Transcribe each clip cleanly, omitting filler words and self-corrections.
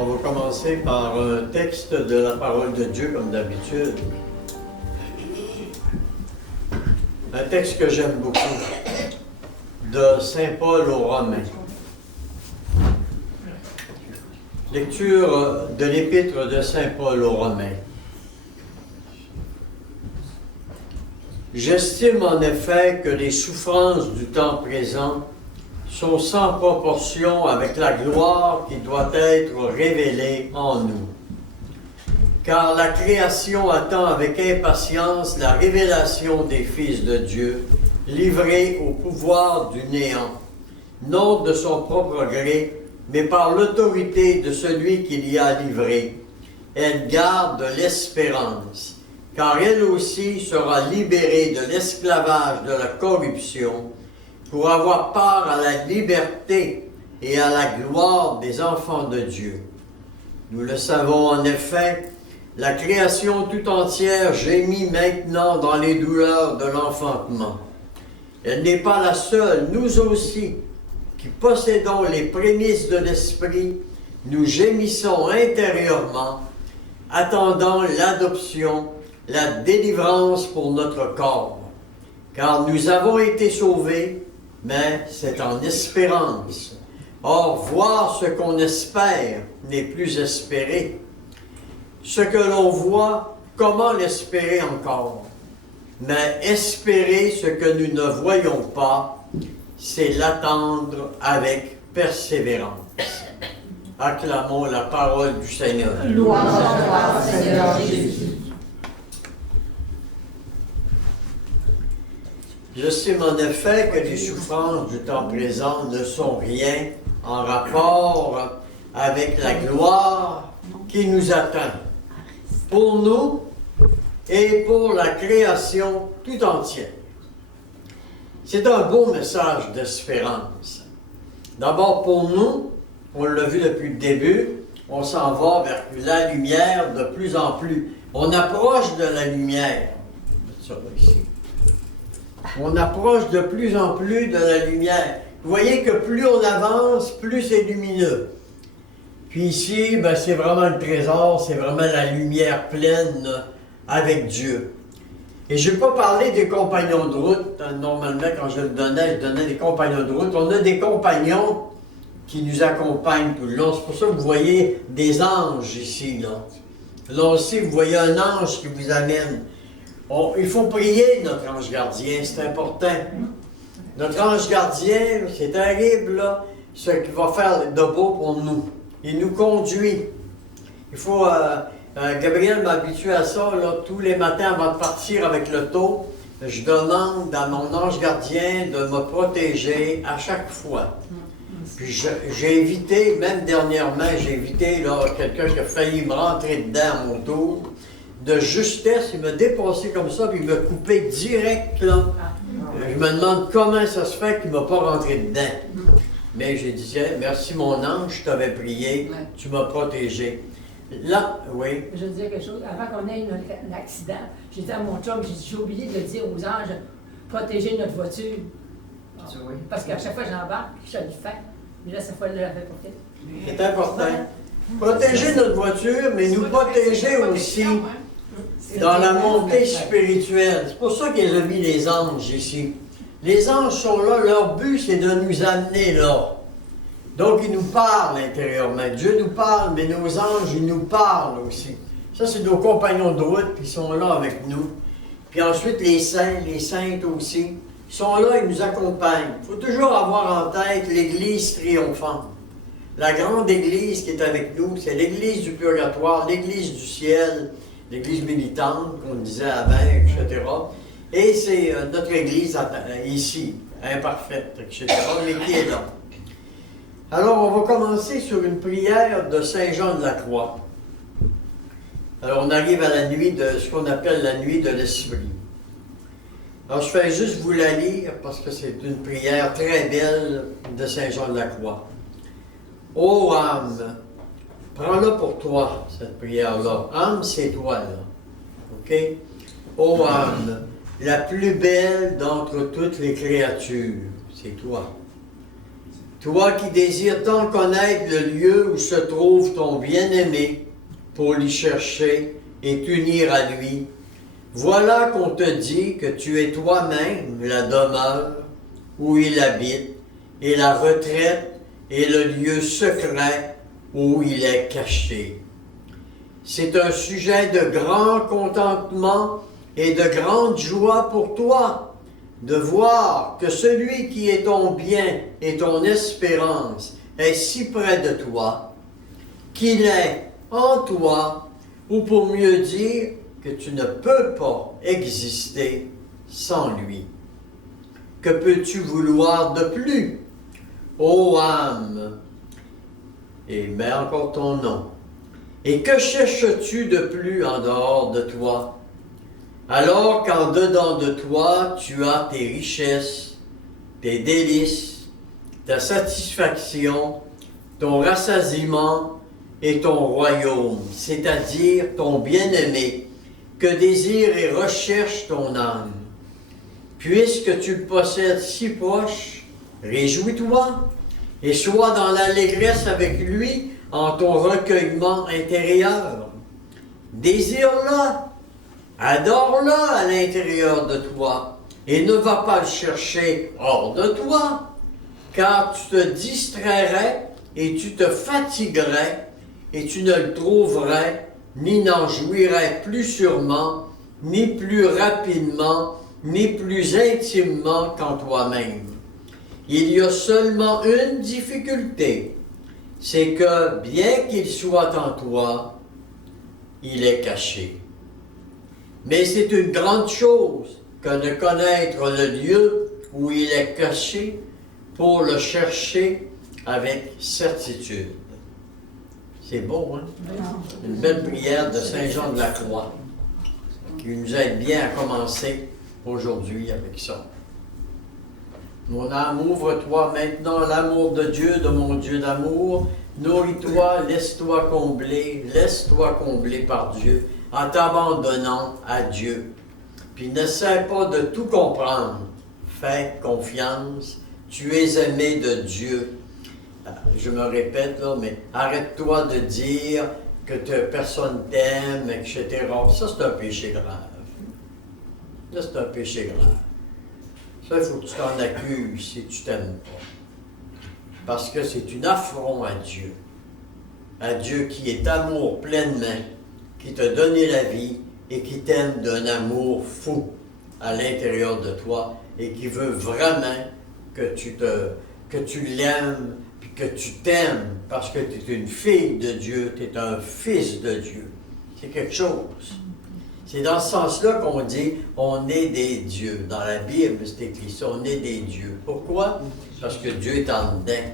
On va commencer par un texte de la parole de Dieu, comme d'habitude. Un texte que j'aime beaucoup, de Saint Paul aux Romains. Lecture de l'épître de Saint Paul aux Romains. J'estime en effet que les souffrances du temps présent sont sans proportion avec la gloire qui doit être révélée en nous. Car la création attend avec impatience la révélation des fils de Dieu, livrés au pouvoir du néant, non de son propre gré, mais par l'autorité de celui qui l'y a livré. Elle garde l'espérance, car elle aussi sera libérée de l'esclavage de la corruption, pour avoir part à la liberté et à la gloire des enfants de Dieu. Nous le savons en effet, la création tout entière gémit maintenant dans les douleurs de l'enfantement. Elle n'est pas la seule, nous aussi, qui possédons les prémices de l'Esprit, nous gémissons intérieurement, attendant l'adoption, la délivrance pour notre corps. Car nous avons été sauvés, mais c'est en espérance. Or, voir ce qu'on espère n'est plus espérer. Ce que l'on voit, comment l'espérer encore? Mais espérer ce que nous ne voyons pas, c'est l'attendre avec persévérance. Acclamons la parole du Seigneur. Louange à toi, Seigneur Jésus. J'estime en effet que les souffrances du temps présent ne sont rien en rapport avec la gloire qui nous attend, pour nous et pour la création tout entière. C'est un beau message d'espérance. D'abord pour nous, on l'a vu depuis le début, on s'en va vers la lumière de plus en plus. On approche de la lumière. Ça va ici. On approche de plus en plus de la lumière. Vous voyez que plus on avance, plus c'est lumineux. Puis ici, ben, c'est vraiment le trésor, c'est vraiment la lumière pleine avec Dieu. Et je ne vais pas parler des compagnons de route. Normalement, quand je donnais des compagnons de route. On a des compagnons qui nous accompagnent tout le long. C'est pour ça que vous voyez des anges ici. Là aussi, vous voyez un ange qui vous amène. Il faut prier notre ange gardien, c'est important. Notre ange gardien, c'est terrible, là, ce qu'il va faire de beau pour nous. Il nous conduit. Il faut... Gabriel m'a habitué à ça, là, tous les matins avant de partir avec l'auto, je demande à mon ange gardien de me protéger à chaque fois. Puis j'ai évité, même dernièrement, j'ai évité quelqu'un qui a failli me rentrer dedans à mon tour. De justesse, il m'a dépassé comme ça, puis il m'a coupé direct, là. Je me demande comment ça se fait qu'il ne m'a pas rentré dedans. Mais j'ai dit, merci mon ange, je t'avais prié, tu m'as protégé. Là, oui. Je veux dire quelque chose. Avant qu'on ait un accident, j'ai dit à mon chum, j'ai oublié de dire aux anges, protéger notre voiture. Parce qu'à chaque fois que j'embarque, je le fais. Mais là, cette fois, je l'avais pas fait. C'est important. Protéger notre voiture, mais nous protéger aussi dans la montée spirituelle. C'est pour ça qu'il a mis les anges ici. Les anges sont là, leur but c'est de nous amener là. Donc ils nous parlent intérieurement. Dieu nous parle, mais nos anges, ils nous parlent aussi. Ça, c'est nos compagnons de route qui sont là avec nous. Puis ensuite, les saints, les saintes aussi, ils sont là, ils nous accompagnent. Il faut toujours avoir en tête l'Église triomphante. La grande Église qui est avec nous, c'est l'Église du purgatoire, l'Église du ciel, l'Église militante, qu'on disait avant, etc. Et c'est notre Église ici, imparfaite, etc., mais qui est là. Alors, on va commencer sur une prière de Saint Jean de la Croix. Alors, on arrive à la nuit de ce qu'on appelle la nuit de l'Esprit. Alors, je fais juste vous la lire parce que c'est une prière très belle de Saint Jean de la Croix. Ô âme, prends-la pour toi, cette prière-là. Âme, c'est toi, là. OK? Ô âme, la plus belle d'entre toutes les créatures, c'est toi. toi qui désires tant connaître le lieu où se trouve ton bien-aimé pour l'y chercher et t'unir à lui, voilà qu'on te dit que tu es toi-même la demeure où il habite et la retraite et le lieu secret où il est caché. C'est un sujet de grand contentement et de grande joie pour toi de voir que celui qui est ton bien et ton espérance est si près de toi, qu'il est en toi, ou pour mieux dire que tu ne peux pas exister sans lui. Que peux-tu vouloir de plus, ô âme? Et mets encore ton nom. Et que cherches-tu de plus en dehors de toi? Alors qu'en dedans de toi, tu as tes richesses, tes délices, ta satisfaction, ton rassasiement et ton royaume, c'est-à-dire ton bien-aimé, que désire et recherche ton âme. Puisque tu le possèdes si proche, réjouis-toi et sois dans l'allégresse avec lui en ton recueillement intérieur. Désire-le, adore-le à l'intérieur de toi et ne va pas le chercher hors de toi, car tu te distrairais et tu te fatiguerais et tu ne le trouverais ni n'en jouirais plus sûrement, ni plus rapidement, ni plus intimement qu'en toi-même. Il y a seulement une difficulté, c'est que bien qu'il soit en toi, il est caché. Mais c'est une grande chose que de connaître le lieu où il est caché pour le chercher avec certitude. C'est beau, hein? Une belle prière de Saint Jean de la Croix qui nous aide bien à commencer aujourd'hui avec ça. Mon âme, ouvre-toi maintenant l'amour de Dieu, de mon Dieu d'amour. Nourris-toi, laisse-toi combler par Dieu en t'abandonnant à Dieu. Puis n'essaie pas de tout comprendre. Fais confiance, tu es aimé de Dieu. Je me répète là, mais arrête-toi de dire que personne t'aime, etc. Ça, c'est un péché grave. Là, c'est un péché grave. Ça, il faut que tu t'en accuses si tu t'aimes pas. Parce que c'est un affront à Dieu. À Dieu qui est amour pleinement, qui t'a donné la vie et qui t'aime d'un amour fou à l'intérieur de toi et qui veut vraiment que tu l'aimes puis que tu t'aimes parce que tu es une fille de Dieu, tu es un fils de Dieu. C'est quelque chose. C'est dans ce sens-là qu'on dit on est des dieux. Dans la Bible, c'est écrit ça, on est des dieux. Pourquoi? Parce que Dieu est en dedans.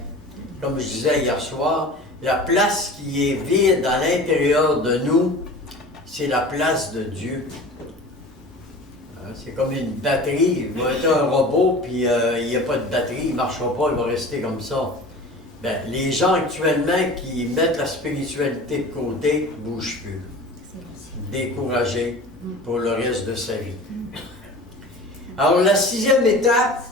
Comme je disais hier soir, la place qui est vide à l'intérieur de nous, c'est la place de Dieu. C'est comme une batterie. Il va être un robot, puis il n'y a pas de batterie, il ne marchera pas, il va rester comme ça. Bien, les gens actuellement qui mettent la spiritualité de côté ne bougent plus. Découragés pour le reste de sa vie. Alors, la 6e étape,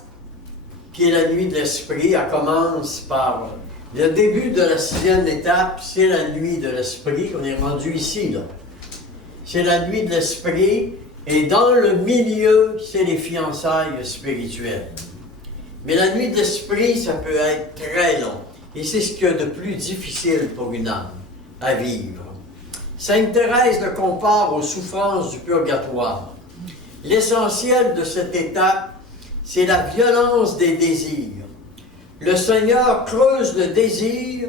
qui est la nuit de l'esprit, elle commence par le début de la 6e étape, c'est la nuit de l'esprit. On est rendu ici, là. C'est la nuit de l'esprit, et dans le milieu, c'est les fiançailles spirituelles. Mais la nuit de l'esprit, ça peut être très long. Et c'est ce qu'il y a de plus difficile pour une âme à vivre. Sainte Thérèse le compare aux souffrances du purgatoire. L'essentiel de cette étape, c'est la violence des désirs. Le Seigneur creuse le désir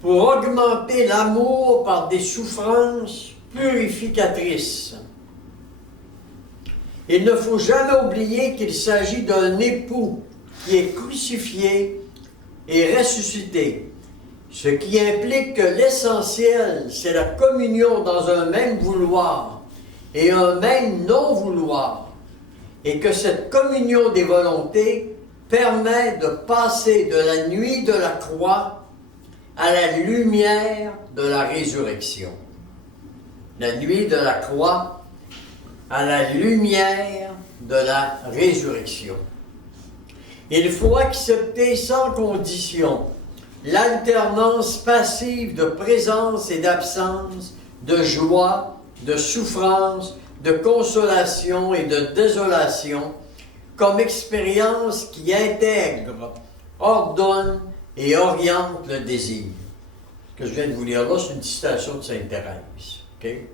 pour augmenter l'amour par des souffrances purificatrices. Il ne faut jamais oublier qu'il s'agit d'un époux qui est crucifié et ressuscité, ce qui implique que l'essentiel, c'est la communion dans un même vouloir et un même non-vouloir, et que cette communion des volontés permet de passer de la nuit de la croix à la lumière de la résurrection. La nuit de la croix à la lumière de la résurrection. Il faut accepter sans condition l'alternance passive de présence et d'absence, de joie, de souffrance, de consolation et de désolation, comme expérience qui intègre, ordonne et oriente le désir. Ce que je viens de vous lire là, c'est une citation de Sainte Thérèse. Okay?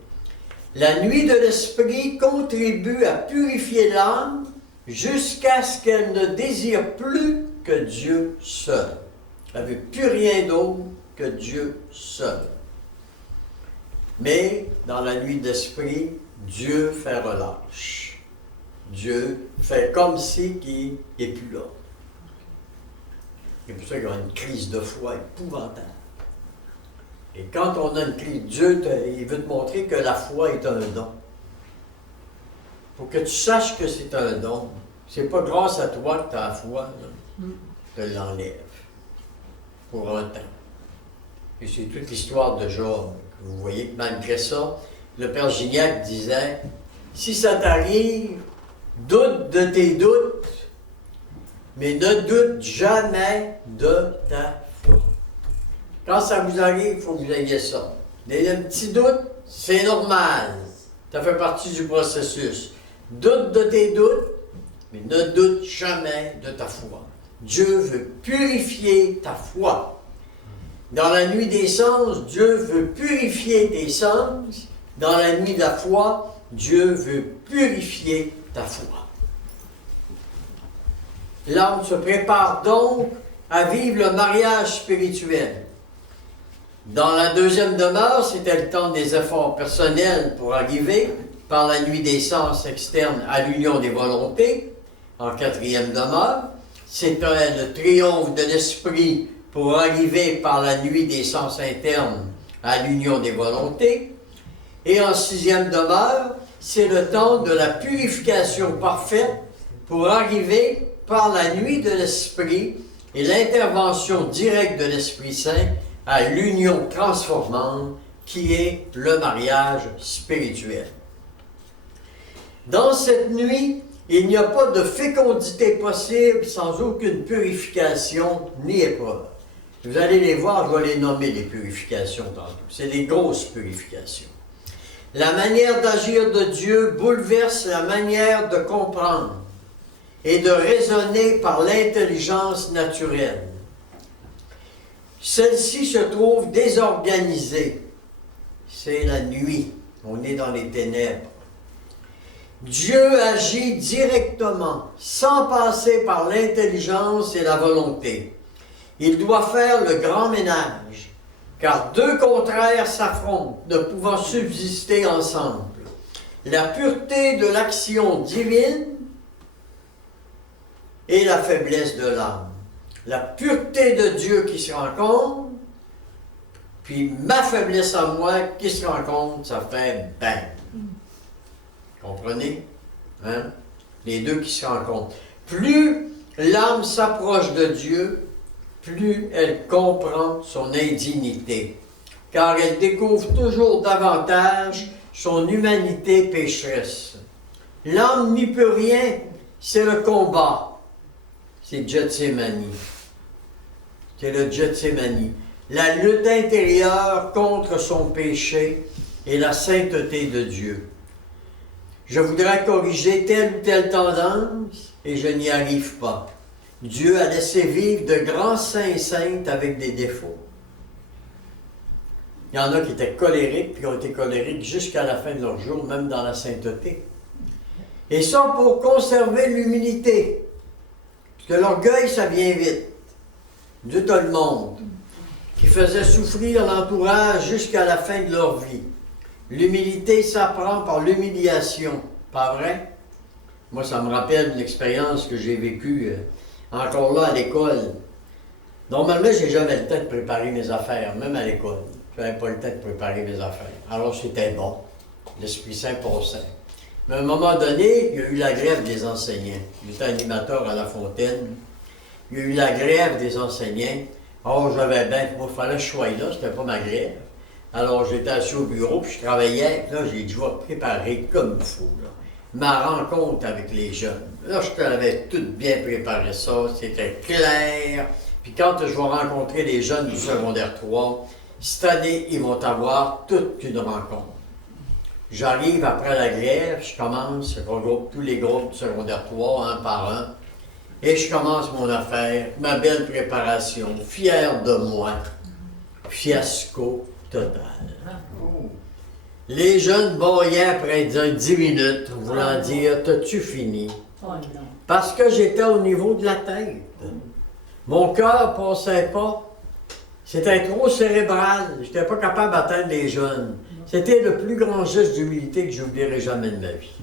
La nuit de l'esprit contribue à purifier l'âme jusqu'à ce qu'elle ne désire plus que Dieu seul. Elle ne veut plus rien d'autre que Dieu seul. Mais dans la nuit d'esprit, Dieu fait relâche. Dieu fait comme si il n'est plus là. C'est pour ça qu'il y a une crise de foi épouvantable. Et quand on a une crise, Dieu, il veut te montrer que la foi est un don. Pour que tu saches que c'est un don. C'est pas grâce à toi que tu as la foi, là. Te l'enlève. Pour un temps. Et c'est toute l'histoire de Job. Vous voyez que malgré ça, le Père Gignac disait, si ça t'arrive, doute de tes doutes, mais ne doute jamais de ta foi. Quand ça vous arrive, il faut que vous ayez ça. Mais un petit doute, c'est normal. Ça fait partie du processus. Doute de tes doutes, mais ne doute jamais de ta foi. Dieu veut purifier ta foi. Dans la nuit des sens, Dieu veut purifier tes sens. Dans la nuit de la foi, Dieu veut purifier ta foi. L'âme se prépare donc à vivre le mariage spirituel. Dans la deuxième demeure, c'était le temps des efforts personnels pour arriver, par la nuit des sens externes, à l'union des volontés. En quatrième demeure, c'était le triomphe de l'esprit pour arriver par la nuit des sens internes à l'union des volontés. Et en sixième demeure, c'est le temps de la purification parfaite pour arriver par la nuit de l'esprit et l'intervention directe de l'Esprit Saint à l'union transformante qui est le mariage spirituel. Dans cette nuit, il n'y a pas de fécondité possible sans aucune purification ni épreuve. Vous allez les voir, je vais les nommer les purifications tantôt. C'est des grosses purifications. La manière d'agir de Dieu bouleverse la manière de comprendre et de raisonner par l'intelligence naturelle. Celle-ci se trouve désorganisée. C'est la nuit. On est dans les ténèbres. Dieu agit directement, sans passer par l'intelligence et la volonté. Il doit faire le grand ménage, car deux contraires s'affrontent, ne pouvant subsister ensemble. La pureté de l'action divine et la faiblesse de l'âme. La pureté de Dieu qui se rencontre, puis ma faiblesse à moi qui se rencontre, ça fait bang. Comprenez? Hein? Les deux qui se rencontrent. Plus l'âme s'approche de Dieu, plus elle comprend son indignité, car elle découvre toujours davantage son humanité pécheresse. L'âme n'y peut rien, c'est le combat. C'est Gethsémani. C'est le Gethsémani. La lutte intérieure contre son péché et la sainteté de Dieu. Je voudrais corriger telle ou telle tendance et je n'y arrive pas. Dieu a laissé vivre de grands saints et saintes avec des défauts. Il y en a qui étaient colériques, puis qui ont été colériques jusqu'à la fin de leur jour, même dans la sainteté. Et ça pour conserver l'humilité. Parce que l'orgueil, ça vient vite. Dieu te le montre. Qui faisait souffrir l'entourage jusqu'à la fin de leur vie. L'humilité s'apprend par l'humiliation. Pas vrai? Moi, ça me rappelle une expérience que j'ai vécue encore là à l'école. Normalement, je n'ai jamais le temps de préparer mes affaires, même à l'école. Je n'avais pas le temps de préparer mes affaires. Alors, c'était bon. L'Esprit Saint passait. Mais à un moment donné, il y a eu la grève des enseignants. J'étais animateur à La Fontaine. Il y a eu la grève des enseignants. Oh, j'avais bien, il fallait que je sois là, c'était pas ma grève. Alors, j'étais assis au bureau, puis je travaillais, là, j'ai dit, je vais préparer comme il faut, là. ma rencontre avec les jeunes. Là, je t'avais tout bien préparé ça, c'était clair. Puis quand je vais rencontrer les jeunes du secondaire 3, cette année, ils vont avoir toute une rencontre. J'arrive après la grève, je commence, je regroupe tous les groupes du secondaire 3, un par un, et je commence mon affaire, ma belle préparation, fier de moi, fiasco total. Les jeunes bâillaient après 10 minutes, voulant dire « T'as-tu fini? » Oh non. Parce que j'étais au niveau de la tête. Mon cœur ne passait pas. C'était trop cérébral. Je n'étais pas capable d'atteindre les jeunes. C'était le plus grand geste d'humilité que je n'oublierai jamais de ma vie.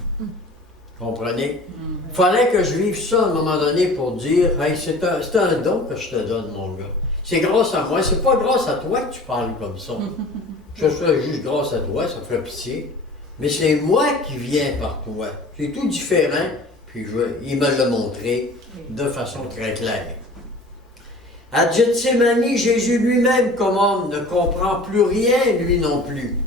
Comprenez? Il fallait que je vive ça à un moment donné pour dire « Hey, c'est un don que je te donne, mon gars. C'est grâce à moi. C'est pas grâce à toi que tu parles comme ça. Je serais juste grâce à toi, ça ferait pitié. Mais c'est moi qui viens par toi. C'est tout différent. » Puis il me l'a montré de façon très claire. À Gethsémani, Jésus lui-même, comme homme, ne comprend plus rien, lui non plus.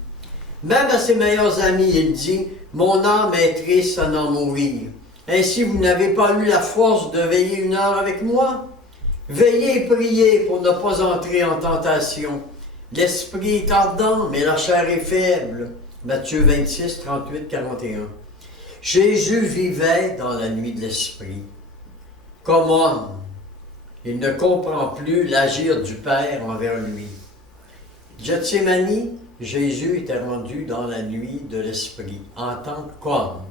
Même à ses meilleurs amis, il dit « Mon âme est triste à n'en mourir. Ainsi, vous n'avez pas eu la force de veiller 1 heure avec moi? Veillez et priez pour ne pas entrer en tentation. L'esprit est ardent, mais la chair est faible. » Matthieu 26, 38, 41. Jésus vivait dans la nuit de l'esprit. Comme homme, il ne comprend plus l'agir du Père envers lui. Gethsémani, Jésus était rendu dans la nuit de l'esprit, en tant qu'homme.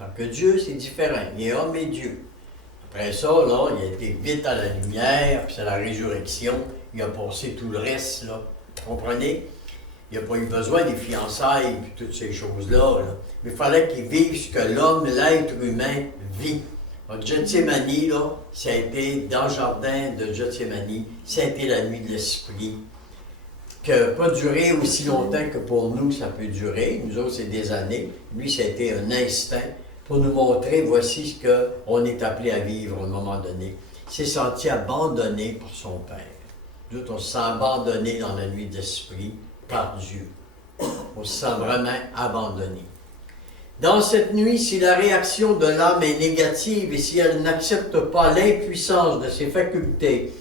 En tant que Dieu, c'est différent. Il est homme et Dieu. Après ça, là, il a été vite à la lumière, puis c'est la résurrection. Il a passé tout le reste, là. Vous comprenez? Il n'a pas eu besoin des fiançailles et toutes ces choses-là. Là. Mais il fallait qu'il vive ce que l'homme, l'être humain, vit. Gethsémani, là, ça a été dans le jardin de Gethsémani, ça a été la nuit de l'esprit. Qui n'a pas duré aussi longtemps que pour nous, ça peut durer. Nous autres, c'est des années. Lui, ça a été un instant pour nous montrer, voici ce qu'on est appelé à vivre à un moment donné. Il s'est senti abandonné par son Père. Nous autres, on se sent abandonné dans la nuit de l'esprit par Dieu. On se sent vraiment abandonné. Dans cette nuit, si la réaction de l'âme est négative et si elle n'accepte pas l'impuissance de ses facultés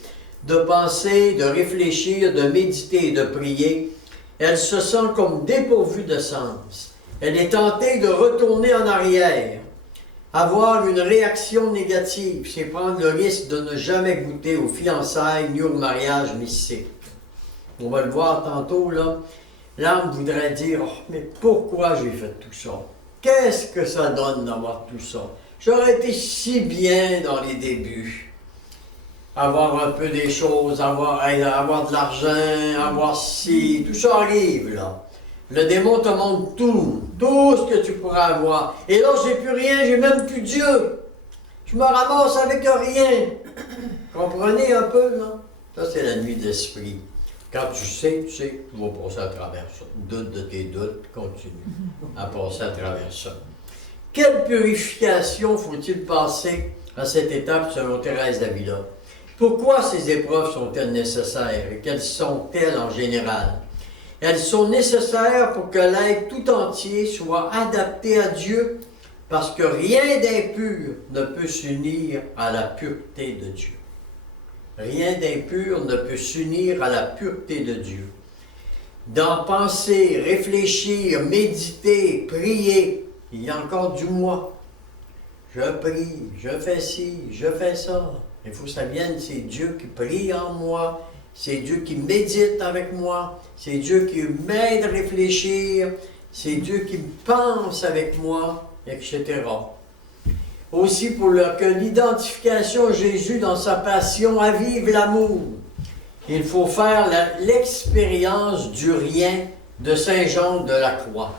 de penser, de réfléchir, de méditer et de prier, elle se sent comme dépourvue de sens. Elle est tentée de retourner en arrière. Avoir une réaction négative, c'est prendre le risque de ne jamais goûter aux fiançailles ni au mariage mystique. On va le voir tantôt, là. L'âme voudrait dire, oh, mais pourquoi j'ai fait tout ça? Qu'est-ce que ça donne d'avoir tout ça? J'aurais été si bien dans les débuts. Avoir un peu des choses, avoir de l'argent, avoir ci, tout ça arrive, là. Le démon te montre tout ce que tu pourras avoir. Et là, j'ai plus rien, j'ai même plus Dieu. Je me ramasse avec rien. Comprenez un peu, là? Ça, c'est la nuit de l'esprit. Quand tu sais, tu vas passer à travers ça. Doute de tes doutes, continue à passer à travers ça. Quelle purification faut-il passer à cette étape selon Thérèse d'Avila? Pourquoi ces épreuves sont-elles nécessaires et quelles sont-elles en général? Elles sont nécessaires pour que l'être tout entier soit adapté à Dieu parce que rien d'impur ne peut s'unir à la pureté de Dieu. Rien d'impur ne peut s'unir à la pureté de Dieu. D'en penser, réfléchir, méditer, prier, il y a encore du moi. Je prie, je fais ci, je fais ça. Il faut que ça vienne, c'est Dieu qui prie en moi, c'est Dieu qui médite avec moi, c'est Dieu qui m'aide à réfléchir, c'est Dieu qui me pense avec moi, etc. Aussi pour que l'identification à Jésus dans sa passion avive l'amour. Il faut faire l'expérience du rien de Saint Jean de la Croix.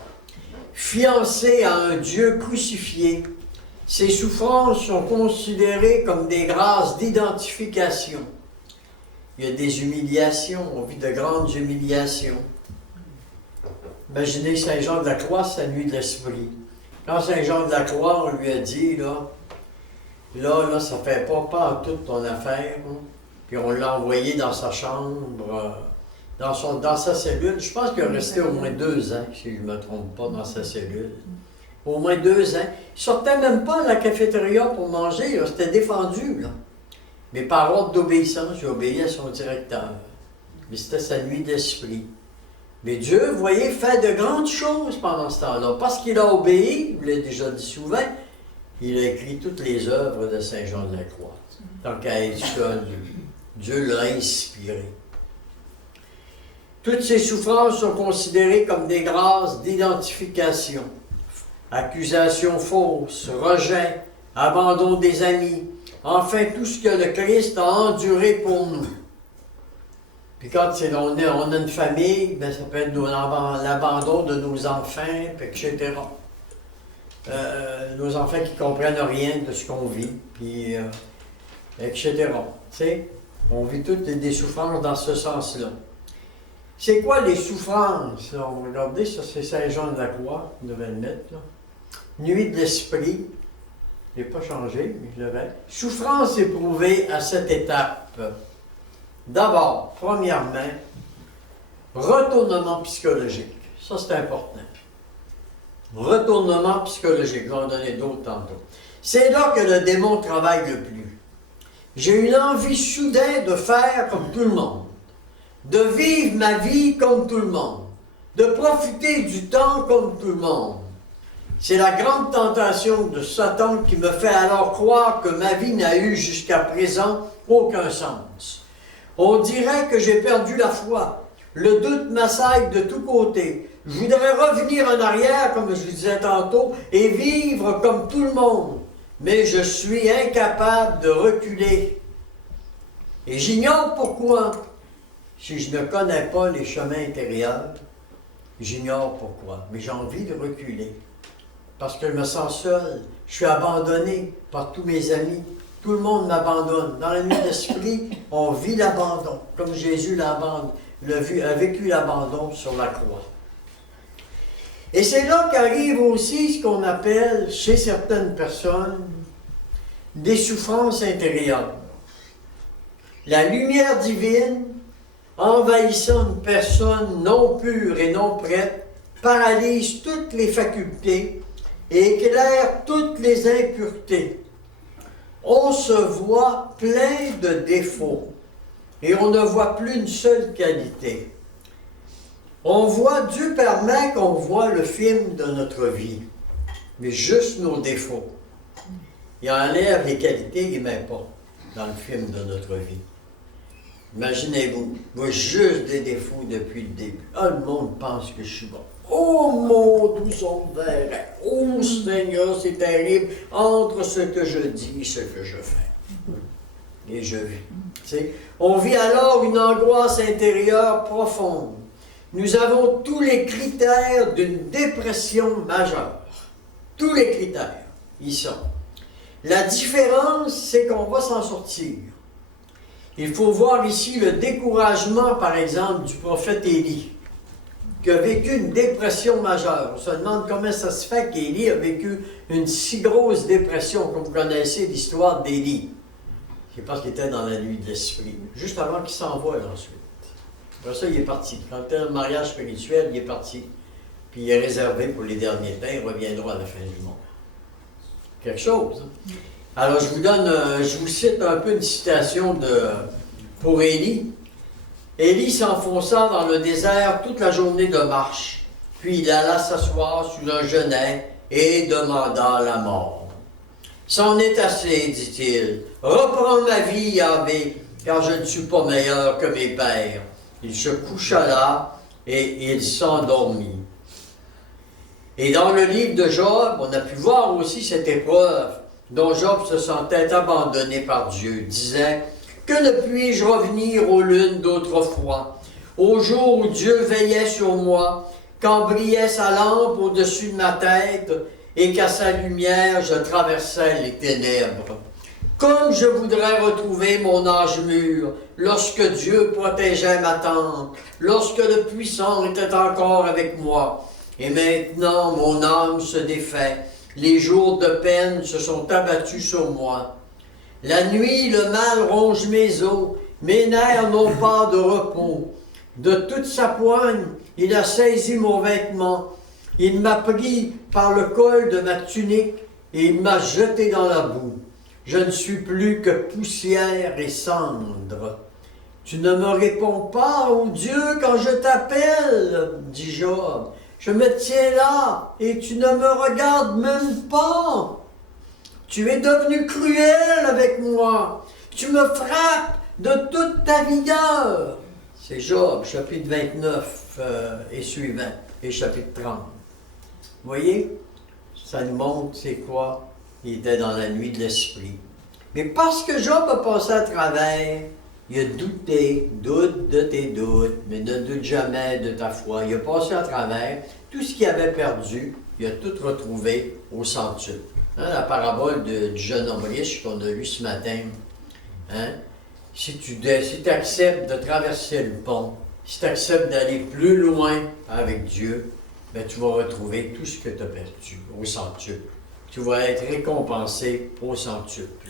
Fiancé à un Dieu crucifié, ses souffrances sont considérées comme des grâces d'identification. Il y a des humiliations, on vit de grandes humiliations. Imaginez Saint Jean de la Croix, sa nuit de l'esprit. Quand Saint Jean de la Croix, on lui a dit, là, ça fait pas toute ton affaire. Hein. Puis on l'a envoyé dans sa chambre, dans sa cellule. Je pense qu'il est resté au moins 2 ans, si je ne me trompe pas, dans sa cellule. au moins 2 ans. Ils ne sortaient même pas à la cafétéria pour manger, c'était défendu. Là. Mais par ordre d'obéissance, j'ai obéi à son directeur. Mais c'était sa nuit d'esprit. Mais Dieu, vous voyez, fait de grandes choses pendant ce temps-là. Parce qu'il a obéi, je vous l'ai déjà dit souvent, il a écrit toutes les œuvres de Saint Jean de la Croix. Tant qu'à être seul, Dieu l'a inspiré. Toutes ces souffrances sont considérées comme des grâces d'identification. Accusations fausses, rejet, abandon des amis, enfin tout ce que le Christ a enduré pour nous. Puis quand on a une famille, bien, ça peut être l'abandon de nos enfants, etc. Nos enfants qui ne comprennent rien de ce qu'on vit, puis, etc. Tu sais, on vit toutes des souffrances dans ce sens-là. C'est quoi les souffrances? On va regarder, ça c'est Saint Jean de la Croix, on devait le mettre là. Nuit de l'esprit, je n'ai pas changé, mais je l'avais. Souffrance éprouvée à cette étape. D'abord, premièrement, retournement psychologique. Ça, c'est important. Retournement psychologique. Je vais en donner d'autres tantôt. C'est là que le démon travaille le plus. J'ai une envie soudaine de faire comme tout le monde, de vivre ma vie comme tout le monde, de profiter du temps comme tout le monde. C'est la grande tentation de Satan qui me fait alors croire que ma vie n'a eu jusqu'à présent aucun sens. On dirait que j'ai perdu la foi. Le doute m'assaille de tous côtés. Je voudrais revenir en arrière, comme je vous disais tantôt, et vivre comme tout le monde. Mais je suis incapable de reculer. Et j'ignore pourquoi. Si je ne connais pas les chemins intérieurs, j'ignore pourquoi. Mais j'ai envie de reculer. Parce que je me sens seul. Je suis abandonné par tous mes amis. Tout le monde m'abandonne. Dans la nuit d'esprit, on vit l'abandon, comme Jésus a vécu l'abandon sur la croix. Et c'est là qu'arrive aussi ce qu'on appelle, chez certaines personnes, des souffrances intérieures. La lumière divine, envahissant une personne non pure et non prête, paralyse toutes les facultés et éclaire toutes les impuretés. On se voit plein de défauts et on ne voit plus une seule qualité. Dieu permet qu'on voit le film de notre vie, mais juste nos défauts. Il enlève les qualités, il ne met pas dans le film de notre vie. Imaginez-vous, moi juste des défauts depuis le début. Ah, le monde pense que je suis bon. Oh mon doux son verre, oh Seigneur, c'est terrible, entre ce que je dis et ce que je fais. Et je vis. On vit alors une angoisse intérieure profonde. Nous avons tous les critères d'une dépression majeure. Tous les critères, ils sont. La différence, c'est qu'on va s'en sortir. Il faut voir ici le découragement, par exemple, du prophète Élie, qui a vécu une dépression majeure. On se demande comment ça se fait qu'Élie a vécu une si grosse dépression, comme vous connaissez l'histoire d'Élie. C'est parce qu'il était dans la nuit de l'esprit, juste avant qu'il s'envole ensuite. Après ça, il est parti. Quand il était dans le mariage spirituel, il est parti. Puis il est réservé pour les derniers temps, il reviendra à la fin du monde. Quelque chose. Hein? Alors, je vous cite un peu une citation pour Élie. Élie s'enfonça dans le désert toute la journée de marche. Puis il alla s'asseoir sous un genêt et demanda la mort. C'en est assez, dit-il. Reprends ma vie, Yahvé, car je ne suis pas meilleur que mes pères. Il se coucha là et il s'endormit. Et dans le livre de Job, on a pu voir aussi cette épreuve dont Job se sentait abandonné par Dieu, disait « Que ne puis-je revenir aux lunes d'autrefois, au jour où Dieu veillait sur moi, quand brillait sa lampe au-dessus de ma tête et qu'à sa lumière je traversais les ténèbres. Comme je voudrais retrouver mon âge mûr, lorsque Dieu protégeait ma tente, lorsque le Puissant était encore avec moi. Et maintenant mon âme se défait, les jours de peine se sont abattus sur moi. La nuit, le mal ronge mes os, mes nerfs n'ont pas de repos. De toute sa poigne, il a saisi mon vêtement. Il m'a pris par le col de ma tunique et il m'a jeté dans la boue. Je ne suis plus que poussière et cendre. Tu ne me réponds pas, ô Dieu, quand je t'appelle, dit Job. Je me tiens là et tu ne me regardes même pas. Tu es devenu cruel avec moi. Tu me frappes de toute ta vigueur. C'est Job, chapitre 29 et suivant, et chapitre 30. Vous voyez, ça nous montre c'est quoi. Il était dans la nuit de l'esprit. Mais parce que Job a passé à travers, il a douté, doute de tes doutes, mais ne doute jamais de ta foi. Il a passé à travers tout ce qu'il avait perdu, il a tout retrouvé au centuple. Hein, la parabole du jeune homme riche qu'on a lu ce matin. Hein? Si tu acceptes de traverser le pont, si tu acceptes d'aller plus loin avec Dieu, ben, tu vas retrouver tout ce que tu as perdu au centuple. Tu vas être récompensé au centuple.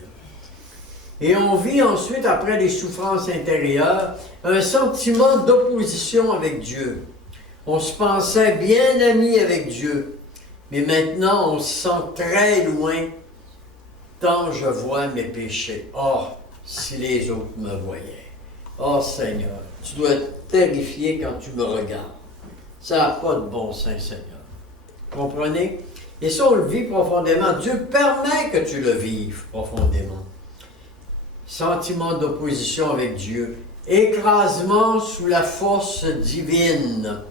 Et on vit ensuite, après les souffrances intérieures, un sentiment d'opposition avec Dieu. On se pensait bien amis avec Dieu, mais maintenant on se sent très loin, tant je vois mes péchés. Oh, si les autres me voyaient. Oh Seigneur, tu dois être terrifié quand tu me regardes. Ça n'a pas de bon sens, Seigneur. Comprenez? Et ça, on le vit profondément. Dieu permet que tu le vives profondément. Sentiment d'opposition avec Dieu. Écrasement sous la force divine.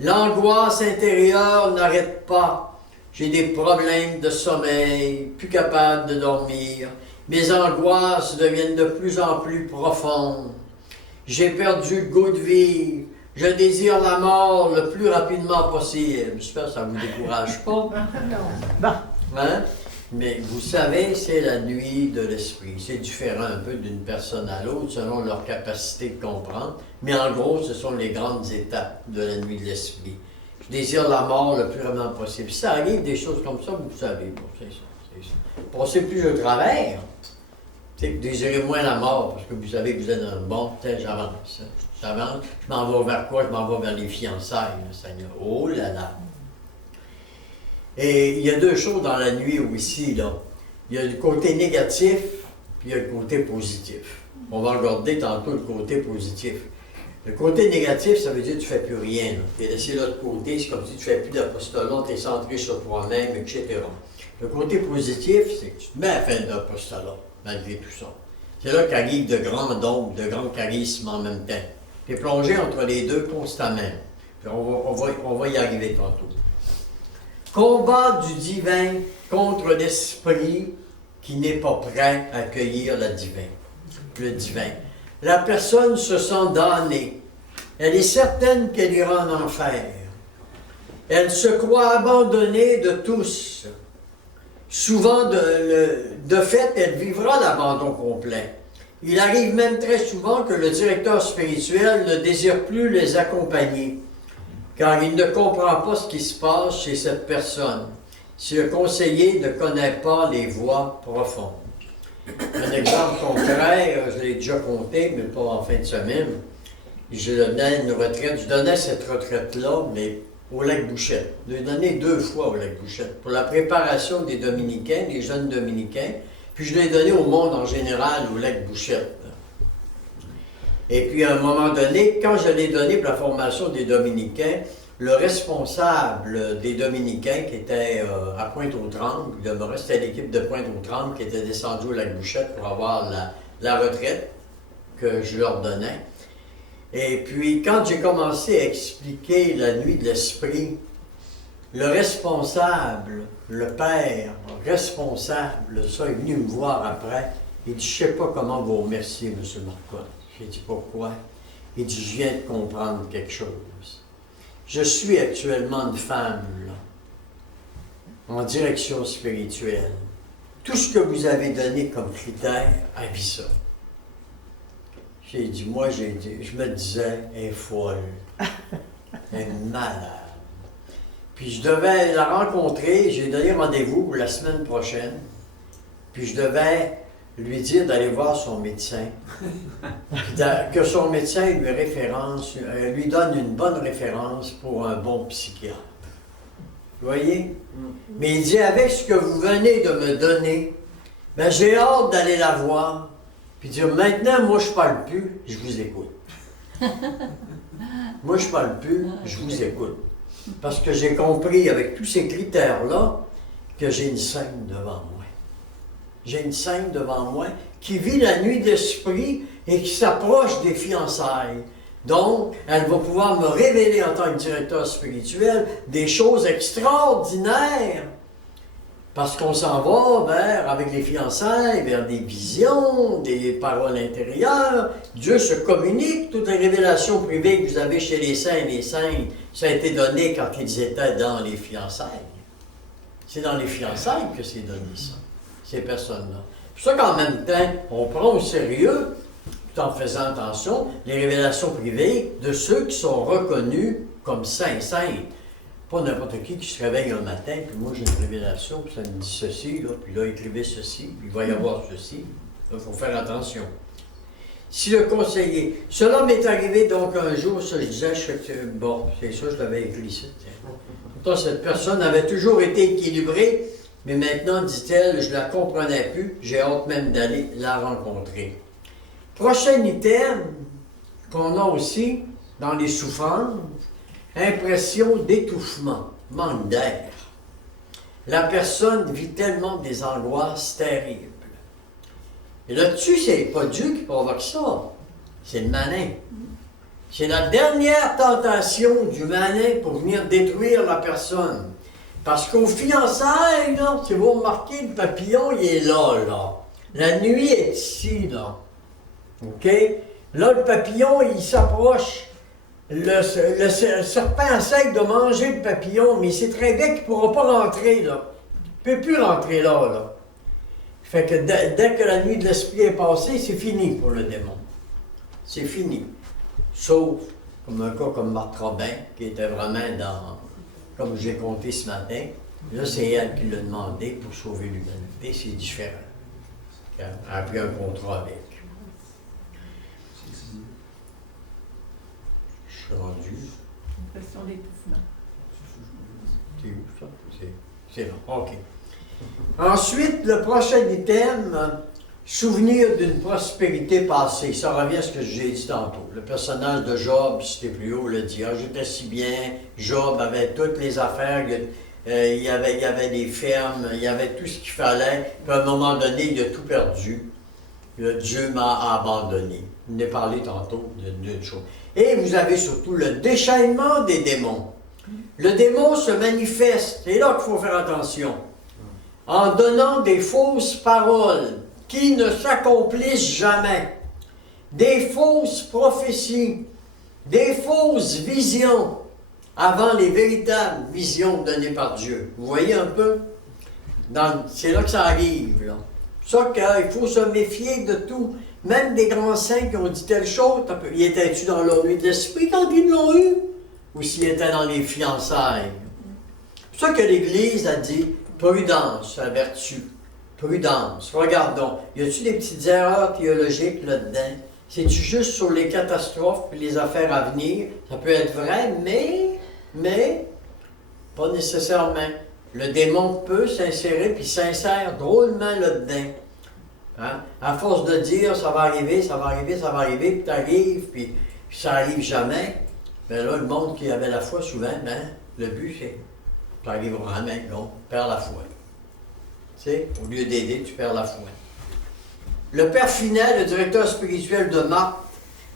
L'angoisse intérieure n'arrête pas. J'ai des problèmes de sommeil, plus capable de dormir. Mes angoisses deviennent de plus en plus profondes. J'ai perdu le goût de vivre. Je désire la mort le plus rapidement possible. J'espère que ça ne vous décourage pas. Bon. Hein? Mais vous savez, c'est la nuit de l'esprit. C'est différent un peu d'une personne à l'autre selon leur capacité de comprendre. Mais en gros, ce sont les grandes étapes de la nuit de l'esprit. Je désire la mort le plus rapidement possible. Si ça arrive, des choses comme ça, vous savez. Bon, c'est ça. Passez plus de travers. Désirez moins la mort, parce que vous savez que vous êtes dans le bon, j'avance. J'avance, je m'en vais vers quoi? Je m'en vais vers les fiançailles, Seigneur. Oh là là! Et il y a deux choses dans la nuit aussi, là. Il y a le côté négatif, puis il y a le côté positif. On va regarder tantôt le côté positif. Le côté négatif, ça veut dire que tu ne fais plus rien. Tu es laissé là de côté, c'est comme si tu ne fais plus d'apostolat, tu es centré sur toi-même, etc. Le côté positif, c'est que tu te mets à faire de l'apostolat, malgré tout ça. C'est là qu'arrivent de grands dons, de grands charismes en même temps. Tu es plongé entre les deux constamment. Puis on va y arriver tantôt. Combat du divin contre l'esprit qui n'est pas prêt à accueillir le divin. La personne se sent damnée. Elle est certaine qu'elle ira en enfer. Elle se croit abandonnée de tous. Souvent, de fait, elle vivra l'abandon complet. Il arrive même très souvent que le directeur spirituel ne désire plus les accompagner, car il ne comprend pas ce qui se passe chez cette personne, si le conseiller ne connaît pas les voies profondes. Un exemple concret, je l'ai déjà compté, mais pas en fin de semaine. Je donnais une retraite, je donnais cette retraite-là, mais au lac Bouchette. Je l'ai donné 2 fois au lac Bouchette, pour la préparation des Dominicains, des jeunes Dominicains, puis je l'ai donné au monde en général au lac Bouchette. Et puis à un moment donné, quand je l'ai donné pour la formation des Dominicains, le responsable des Dominicains qui était à Pointe-aux-Trembles, c'était l'équipe de Pointe-aux-Trembles qui était descendue au lac Bouchette pour avoir la retraite que je leur donnais. Et puis, quand j'ai commencé à expliquer la nuit de l'esprit, le responsable, le père responsable, ça est venu me voir après. Il dit, je ne sais pas comment vous remercier, M. Marcotte. J'ai dit, pourquoi? Il dit, je viens de comprendre quelque chose. Je suis actuellement une femme, là, en direction spirituelle. Tout ce que vous avez donné comme critère, elle vit ça. J'ai dit, je me disais, elle est folle, elle est malade. Puis je devais la rencontrer, j'ai donné rendez-vous pour la semaine prochaine, puis je devais lui dire d'aller voir son médecin, que son médecin lui donne une bonne référence pour un bon psychiatre. Vous voyez? Mais il dit, avec ce que vous venez de me donner, ben, j'ai hâte d'aller la voir. Puis dire, maintenant, moi, je parle plus, je vous écoute. Moi, je parle plus, je vous écoute. Parce que j'ai compris, avec tous ces critères-là, que j'ai une scène devant moi. J'ai une scène devant moi qui vit la nuit d'esprit et qui s'approche des fiançailles. Donc, elle va pouvoir me révéler en tant que directeur spirituel des choses extraordinaires. Parce qu'on s'en va avec les fiançailles, vers des visions, des paroles intérieures. Dieu se communique. Toutes les révélations privées que vous avez chez les saints et les saintes, ça a été donné quand ils étaient dans les fiançailles. C'est dans les fiançailles que c'est donné ça, ces personnes-là. C'est pour ça qu'en même temps, on prend au sérieux, tout en faisant attention, les révélations privées de ceux qui sont reconnus comme saints, saintes. Pas n'importe qui se réveille un matin, puis moi j'ai une révélation, puis ça me dit ceci, là, puis là, écrivez ceci, puis il va y avoir ceci. Il faut faire attention. Si le conseiller, cela m'est arrivé donc un jour, ça je disais, bon, c'est ça, je l'avais écrit ici. Pourtant, cette personne avait toujours été équilibrée, mais maintenant, dit-elle, je ne la comprenais plus, j'ai hâte même d'aller la rencontrer. Prochain item qu'on a aussi dans les souffrances, impression d'étouffement, manque d'air. La personne vit tellement des angoisses terribles. Et là-dessus, c'est pas Dieu qui provoque ça, c'est le malin. C'est la dernière tentation du malin pour venir détruire la personne. Parce qu'au fiançailles, là, si vous remarquez, le papillon, il est là, là. La nuit est ici, là. OK? Là, le papillon, il s'approche. Le serpent essaie de manger le papillon, mais il sait très bien qu'il ne pourra pas rentrer, là. Il ne peut plus rentrer là, là. Fait que dès que la nuit de l'esprit est passée, c'est fini pour le démon. C'est fini. Sauf comme un cas comme Marthe Robin, qui était vraiment dans, comme j'ai compté ce matin, là c'est elle qui l'a demandé pour sauver l'humanité, c'est différent. Elle a pris un contrat avec. Je suis rendu. Une question d'étouffement. C'est où ça? C'est là, ok. Ensuite, le prochain item, souvenir d'une prospérité passée. Ça revient à ce que j'ai dit tantôt. Le personnage de Job, c'était plus haut, le dit, ah, j'étais si bien, Job avait toutes les affaires, il y avait des fermes, il y avait tout ce qu'il fallait, puis à un moment donné, il a tout perdu. Dieu m'a abandonné. On a parlé tantôt d'une chose. Et vous avez surtout le déchaînement des démons. Le démon se manifeste, c'est là qu'il faut faire attention, en donnant des fausses paroles qui ne s'accomplissent jamais, des fausses prophéties, des fausses visions avant les véritables visions données par Dieu. Vous voyez un peu? C'est là que ça arrive, là. C'est ça qu'il faut se méfier de tout. Même des grands saints qui ont dit telle chose, y étaient-tu dans leur nuit d'esprit quand ils l'ont eu? Ou s'ils étaient dans les fiançailles? C'est pour ça que l'Église a dit prudence, la vertu. Prudence. Regardons. Y a-t-il des petites erreurs théologiques là-dedans? C'est-tu juste sur les catastrophes et les affaires à venir? Ça peut être vrai, mais pas nécessairement. Le démon peut s'insérer, puis s'insère drôlement là-dedans. Hein? À force de dire ça va arriver, ça va arriver, ça va arriver, puis t'arrives, puis ça arrive jamais. Ben là, le monde qui avait la foi, souvent, le but c'est ça arrivera jamais, donc perds la foi. Tu sais, au lieu d'aider, tu perds la foi. Le père Finet, le directeur spirituel de Marthe,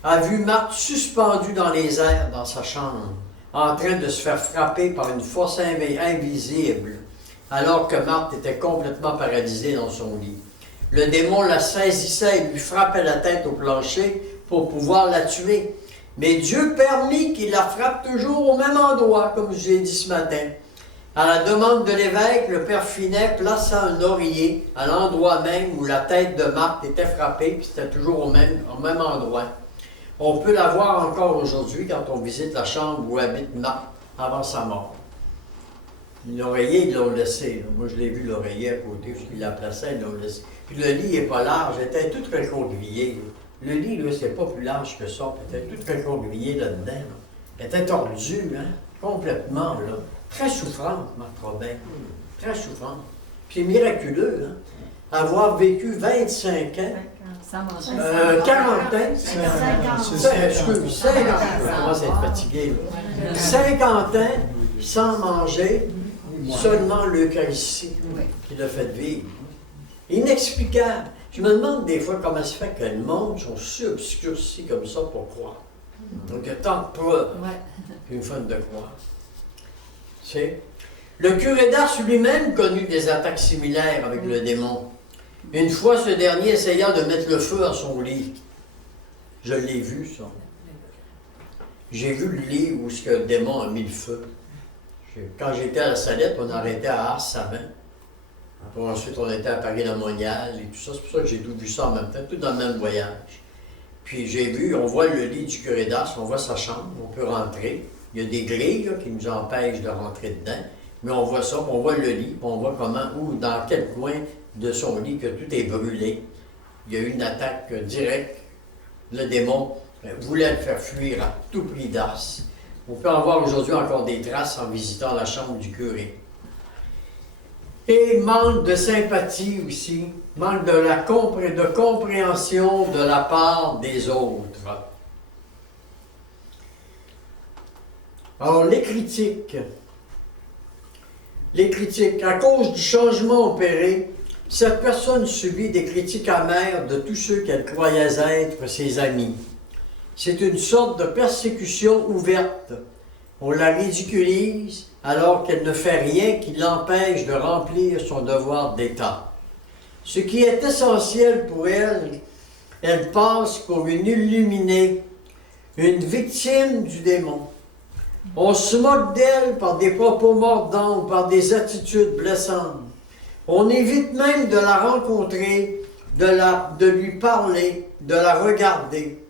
a vu Marthe suspendue dans les airs dans sa chambre, en train de se faire frapper par une force invisible, alors que Marthe était complètement paralysée dans son lit. Le démon la saisissait et lui frappait la tête au plancher pour pouvoir la tuer. Mais Dieu permit qu'il la frappe toujours au même endroit, comme je l'ai dit ce matin. À la demande de l'évêque, le père Finet plaça un oreiller à l'endroit même où la tête de Marthe était frappée, puis c'était toujours au même endroit. On peut la voir encore aujourd'hui quand on visite la chambre où habite Marthe avant sa mort. L'oreiller, ils l'ont laissé. Là. Moi, je l'ai vu, l'oreiller à côté, parce qu'il la plaçait, ils l'ont laissé. Puis le lit n'est pas large, il était tout recroquevillé. Le lit, là, c'est pas plus large que ça, il était tout recroquevillé là-dedans. Là. Il était tordu, hein, complètement, là. Très souffrante, Marthe Robin. Très souffrante. Puis c'est miraculeux, hein? Avoir vécu 25 ans, 40 ans, 50 ans, je commence à être fatigué, là. 50 ans sans manger, seulement l'Eucharistie qui l'a fait vivre. Inexplicable. Je me demande des fois comment se fait que le monde sont si obscurcis comme ça pour croire. Donc il y a tant de preuves qu'une fois de croire. Tu sais? Le curé d'Ars lui-même connut des attaques similaires avec le démon. Une fois, ce dernier essaya de mettre le feu à son lit. Je l'ai vu, ça. J'ai vu le lit où le démon a mis le feu. Quand j'étais à la Salette, on arrêtait à Ars-Savin. Ensuite, on était à Paris-la-Moniale et tout ça. C'est pour ça que j'ai tout vu ça en même temps, tout dans le même voyage. Puis j'ai vu, on voit le lit du curé d'Ars, on voit sa chambre, on peut rentrer. Il y a des grilles là, qui nous empêchent de rentrer dedans. Mais on voit ça, on voit le lit, puis on voit comment, ou dans quel coin de son lit que tout est brûlé. Il y a eu une attaque directe. Le démon voulait le faire fuir à tout prix d'Ars. On peut en voir aujourd'hui encore des traces en visitant la chambre du curé. Et manque de sympathie aussi, manque de compréhension de la part des autres. Alors, les critiques, à cause du changement opéré, cette personne subit des critiques amères de tous ceux qu'elle croyait être ses amis. C'est une sorte de persécution ouverte. On la ridiculise alors qu'elle ne fait rien qui l'empêche de remplir son devoir d'État. Ce qui est essentiel pour elle, elle passe pour une illuminée, une victime du démon. On se moque d'elle par des propos mordants ou par des attitudes blessantes. On évite même de la rencontrer, de lui parler, de la regarder.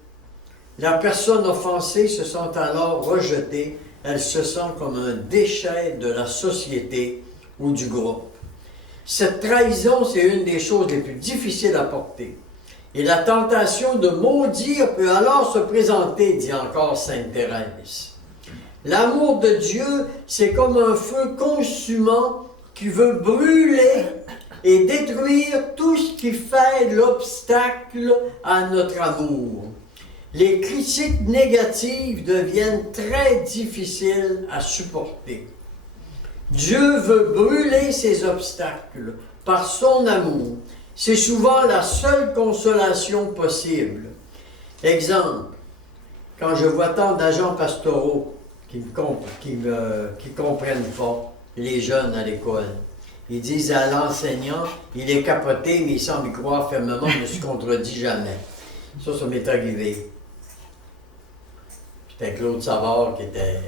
La personne offensée se sent alors rejetée. Elle se sent comme un déchet de la société ou du groupe. Cette trahison, c'est une des choses les plus difficiles à porter. Et la tentation de maudire peut alors se présenter, dit encore Sainte Thérèse. L'amour de Dieu, c'est comme un feu consumant qui veut brûler et détruire tout ce qui fait l'obstacle à notre amour. Les critiques négatives deviennent très difficiles à supporter. Dieu veut brûler ces obstacles par son amour. C'est souvent la seule consolation possible. Exemple, quand je vois tant d'agents pastoraux qui ne comprennent pas les jeunes à l'école, ils disent à l'enseignant, il est capoté, mais il semble y croire fermement, il ne se contredit jamais. Ça m'est arrivé. C'était Claude Savard qui était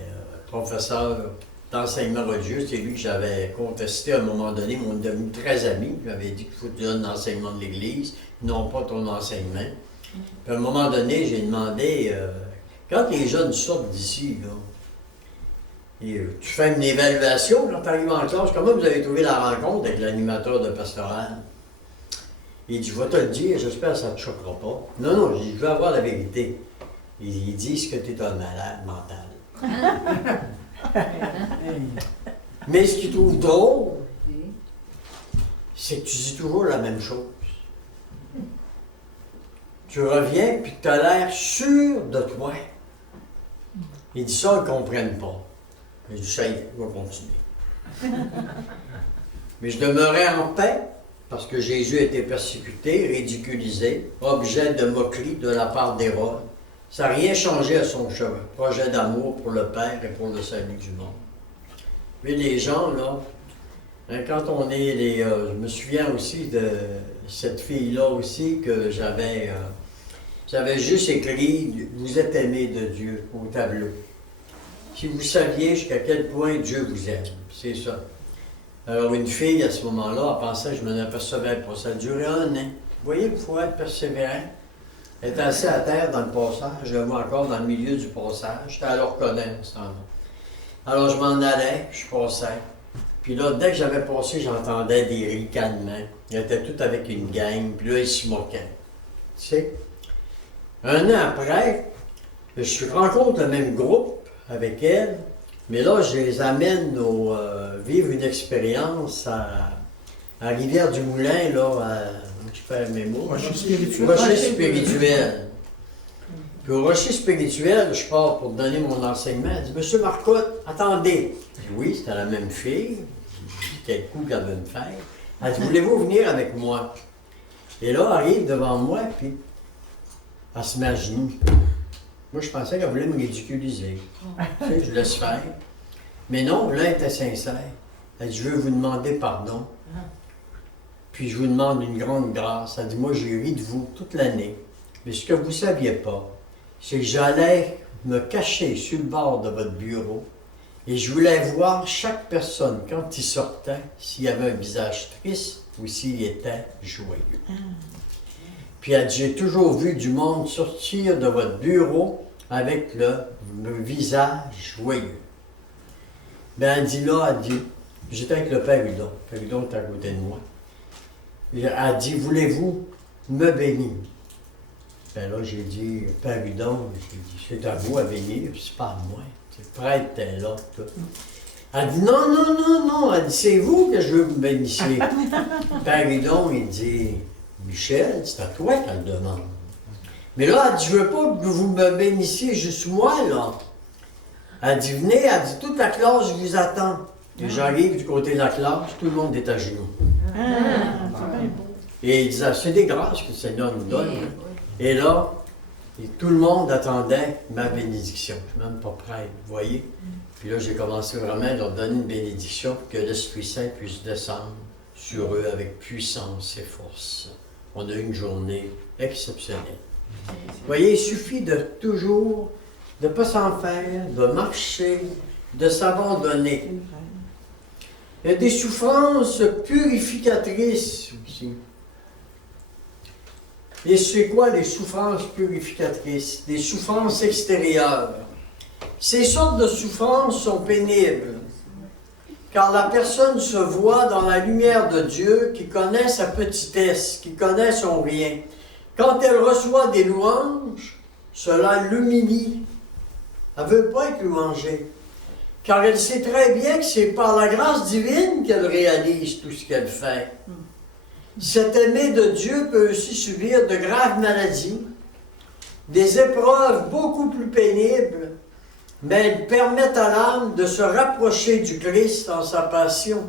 professeur d'enseignement religieux. C'est lui que j'avais contesté à un moment donné. On est devenus très amis. Il m'avait dit qu'il faut que tu donnes l'enseignement de l'Église, non pas ton enseignement. Puis à un moment donné, j'ai demandé, quand les jeunes sortent d'ici, là, et, tu fais une évaluation quand tu arrives en classe, comment vous avez trouvé la rencontre avec l'animateur de pastoral? Il dit, je vais te le dire, j'espère que ça ne te choquera pas. Non, non, je veux avoir la vérité. Ils disent que tu es un malade mental. Mais ce qu'ils trouvent drôle, c'est que tu dis toujours la même chose. Tu reviens puis tu as l'air sûr de toi. Ils disent ça, ils ne comprennent pas. Je dis, ça y est, je vais continuer. Mais je demeurais en paix parce que Jésus était persécuté, ridiculisé, objet de moquerie de la part d'Hérode. Ça n'a rien changé à son projet d'amour pour le Père et pour le salut du monde. Puis les gens, là, hein, quand on est les... je me souviens aussi de cette fille-là aussi que j'avais juste écrit « Vous êtes aimé de Dieu » au tableau. Si vous saviez jusqu'à quel point Dieu vous aime, c'est ça. Alors une fille, à ce moment-là, elle pensait que je m'en apercevais pas. Ça a duré 1 an. Vous voyez, il faut être persévérant. Elle était assise à terre dans le passage, je le vois encore dans le milieu du passage. J'étais à leur reconnaître, ce temps-là. Alors je m'en allais, je passais. Puis là, dès que j'avais passé, j'entendais des ricanements. Ils étaient tous avec une gang, puis là, ils se moquaient. Tu sais? 1 an après, je rencontre le même groupe avec elle, Mais là, je les amène vivre une expérience à Rivière-du-Moulin, là, je perds mes mots. Rocher spirituel. Rocher spirituel. Puis au rocher spirituel, je pars pour donner mon enseignement. Elle dit, Monsieur Marcotte, attendez. Je dis, oui, c'était la même fille. Quel coup qu'elle veut me faire. Elle dit, voulez-vous venir avec moi? Et là, elle arrive devant moi, puis elle se met à genoux. Moi, je pensais qu'elle voulait me ridiculiser. Tu sais, je laisse faire. Mais non, là, elle était sincère. Elle dit, je veux vous demander pardon. Puis je vous demande une grande grâce. Elle dit, moi, j'ai ri de vous toute l'année. Mais ce que vous ne saviez pas, c'est que j'allais me cacher sur le bord de votre bureau et je voulais voir chaque personne, quand il sortait, s'il y avait un visage triste ou s'il était joyeux. Puis elle dit, j'ai toujours vu du monde sortir de votre bureau avec le visage joyeux. Ben elle dit là, elle dit, j'étais avec le Père Hudon. Le Père Hudon était à côté de moi. Elle dit, voulez-vous me bénir? Ben là, j'ai dit, Père Hudon, j'ai dit, c'est à vous à bénir, c'est pas à moi. Le prêtre était là, tout. Elle dit, non, non, non, non. Elle dit, c'est vous que je veux vous bénissiez. Père Hudon, il dit, Michel, c'est à toi qu'elle demande. Mais là, elle dit, je veux pas que vous me bénissiez juste moi, là. Elle dit, venez, elle dit, toute la classe vous attend. Et j'arrive du côté de la classe, tout le monde est à genoux. Et il disait, c'est des grâces que le Seigneur nous donne. Hein. Et là, et tout le monde attendait ma bénédiction. Je ne suis même pas prêtre, vous voyez. Puis là, j'ai commencé vraiment à leur donner une bénédiction pour que l'Esprit Saint puisse descendre sur eux avec puissance et force. On a eu une journée exceptionnelle. Vous voyez, il suffit de toujours, de ne pas s'en faire, de marcher, de savoir donner. Il y a des souffrances purificatrices aussi. Et c'est quoi les souffrances purificatrices? Des souffrances extérieures. Ces sortes de souffrances sont pénibles, car la personne se voit dans la lumière de Dieu qui connaît sa petitesse, qui connaît son rien. Quand elle reçoit des louanges, cela l'humilie. Elle ne veut pas être louangée, car elle sait très bien que c'est par la grâce divine qu'elle réalise tout ce qu'elle fait. Cet aimé de Dieu peut aussi subir de graves maladies, des épreuves beaucoup plus pénibles, mais elles permettent à l'âme de se rapprocher du Christ en sa passion.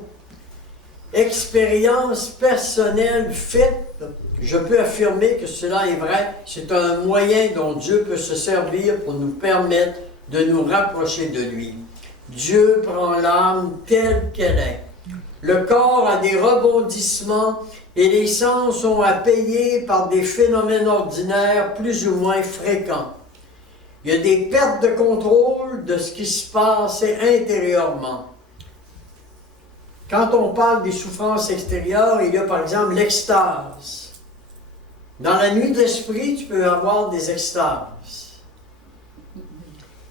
Expérience personnelle faite, je peux affirmer que cela est vrai, c'est un moyen dont Dieu peut se servir pour nous permettre de nous rapprocher de lui. Dieu prend l'âme telle qu'elle est. Le corps a des rebondissements et les sens sont à payer par des phénomènes ordinaires plus ou moins fréquents. Il y a des pertes de contrôle de ce qui se passe intérieurement. Quand on parle des souffrances extérieures, il y a par exemple l'extase. Dans la nuit de l'esprit, tu peux avoir des extases.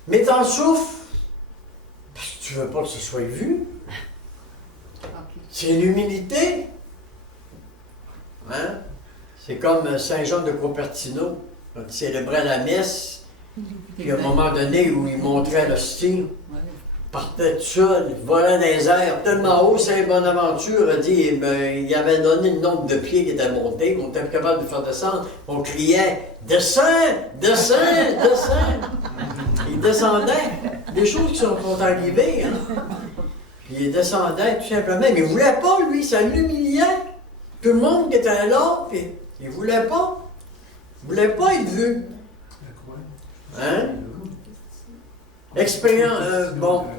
Mais t'en souffres parce que tu ne veux pas que ce soit vu. C'est l'humilité. Hein? C'est comme Saint Jean de Cupertino, quand il célébrait la messe, puis à un moment donné où il montrait l'hostie, partait tout seul, il volait dans les airs, tellement haut, Saint Bonaventure a dit, il avait donné le nombre de pieds qui était monté, on était capable de faire descendre, on criait « Descends! Descends! Descends! » Il descendait, des choses qui sont arrivées, hein? Puis il descendait tout simplement, mais il ne voulait pas, lui, ça l'humiliait. Tout le monde qui était là, puis il ne voulait pas. Il ne voulait pas être vu. Hein?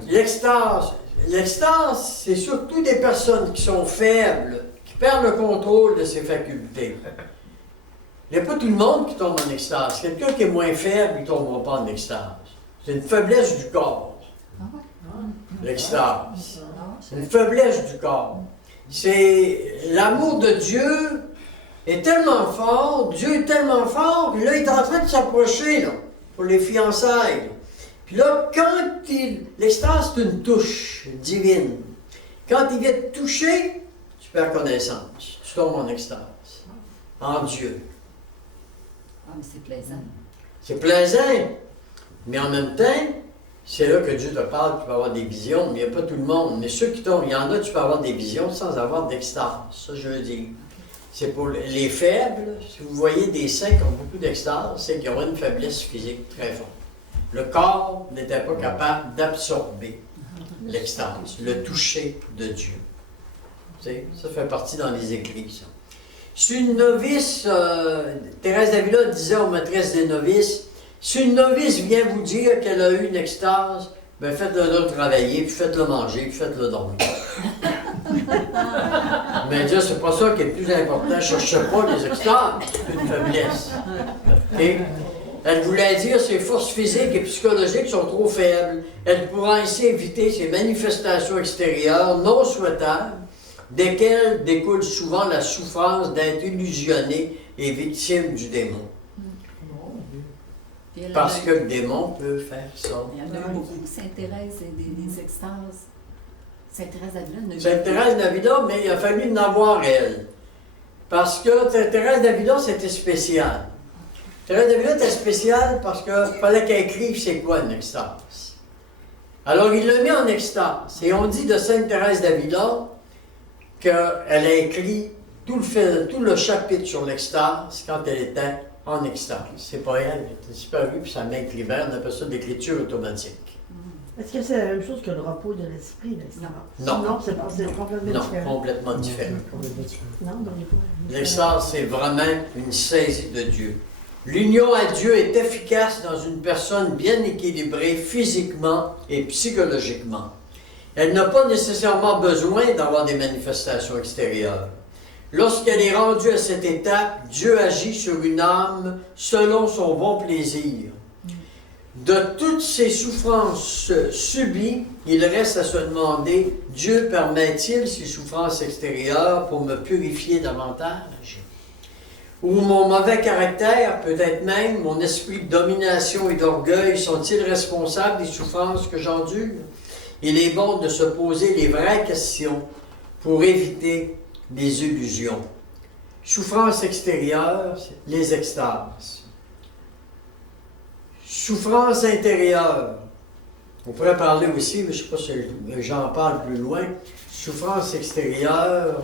L'extase. L'extase, c'est surtout des personnes qui sont faibles, qui perdent le contrôle de ses facultés. Il n'y a pas tout le monde qui tombe en extase. Quelqu'un qui est moins faible, il ne tombera pas en extase. C'est une faiblesse du corps. L'extase. C'est une faiblesse du corps. C'est l'amour de Dieu est tellement fort, Dieu est tellement fort, puis là, il est en train de s'approcher, là, pour les fiançailles. Puis là, quand l'extase, c'est une touche divine. Quand il vient te toucher, tu perds connaissance. Tu tombes en extase. En Dieu. Ah, mais c'est plaisant. C'est plaisant, mais en même temps, c'est là que Dieu te parle, tu peux avoir des visions, mais il n'y a pas tout le monde. Mais ceux qui tombent, il y en a, tu peux avoir des visions sans avoir d'extase. Ça, je veux dire. C'est pour les faibles. Si vous voyez des saints qui ont beaucoup d'extase, c'est qu'ils ont une faiblesse physique très forte. Le corps n'était pas capable d'absorber l'extase, le toucher de Dieu. Tu sais, ça fait partie dans les écrits, ça. Si une novice, Thérèse d'Avila disait aux maîtresses des novices, si une novice vient vous dire qu'elle a eu une extase, ben faites-le travailler, puis faites-le manger, puis faites-le dormir. Mais Dieu, c'est pas ça qui est le plus important. Je ne cherche pas les extases, c'est une faiblesse. Okay? Elle voulait dire ses forces physiques et psychologiques sont trop faibles. Elle pourra ainsi éviter ces manifestations extérieures non souhaitables, desquelles découle souvent la souffrance d'être illusionné et victime du démon. Parce que le démon peut faire ça. Il y en a beaucoup. Sainte-Thérèse et des extases. Sainte-Thérèse d'Avila. Sainte-Thérèse d'Avila, mais il a fallu en avoir elle. Parce que Sainte-Thérèse d'Avila, c'était spécial. Thérèse d'Avila était spéciale parce qu'il fallait qu'elle écrive c'est quoi une extase. Alors il l'a mis en extase. Et on dit de Sainte-Thérèse d'Avila qu'elle a écrit tout le chapitre sur l'extase quand elle était en extase. C'est pas elle, elle était disparue, puis sa main écrivait, on appelle ça de l'écriture automatique. Est-ce que c'est la même chose que le repos de l'esprit, l'extase? Non. Non, c'est complètement différent. Non, complètement différent. Non, donc il faut... L'extase, c'est vraiment une saisie de Dieu. L'union à Dieu est efficace dans une personne bien équilibrée physiquement et psychologiquement. Elle n'a pas nécessairement besoin d'avoir des manifestations extérieures. Lorsqu'elle est rendue à cette étape, Dieu agit sur une âme selon son bon plaisir. De toutes ces souffrances subies, il reste à se demander, Dieu permet-il ces souffrances extérieures pour me purifier davantage? Ou mon mauvais caractère, peut-être même mon esprit de domination et d'orgueil, sont-ils responsables des souffrances que j'endure? Il est bon de se poser les vraies questions pour éviter les illusions. Souffrance extérieure, les extases. Souffrance intérieure. On pourrait parler aussi, mais je ne sais pas si j'en parle plus loin. Souffrance extérieure,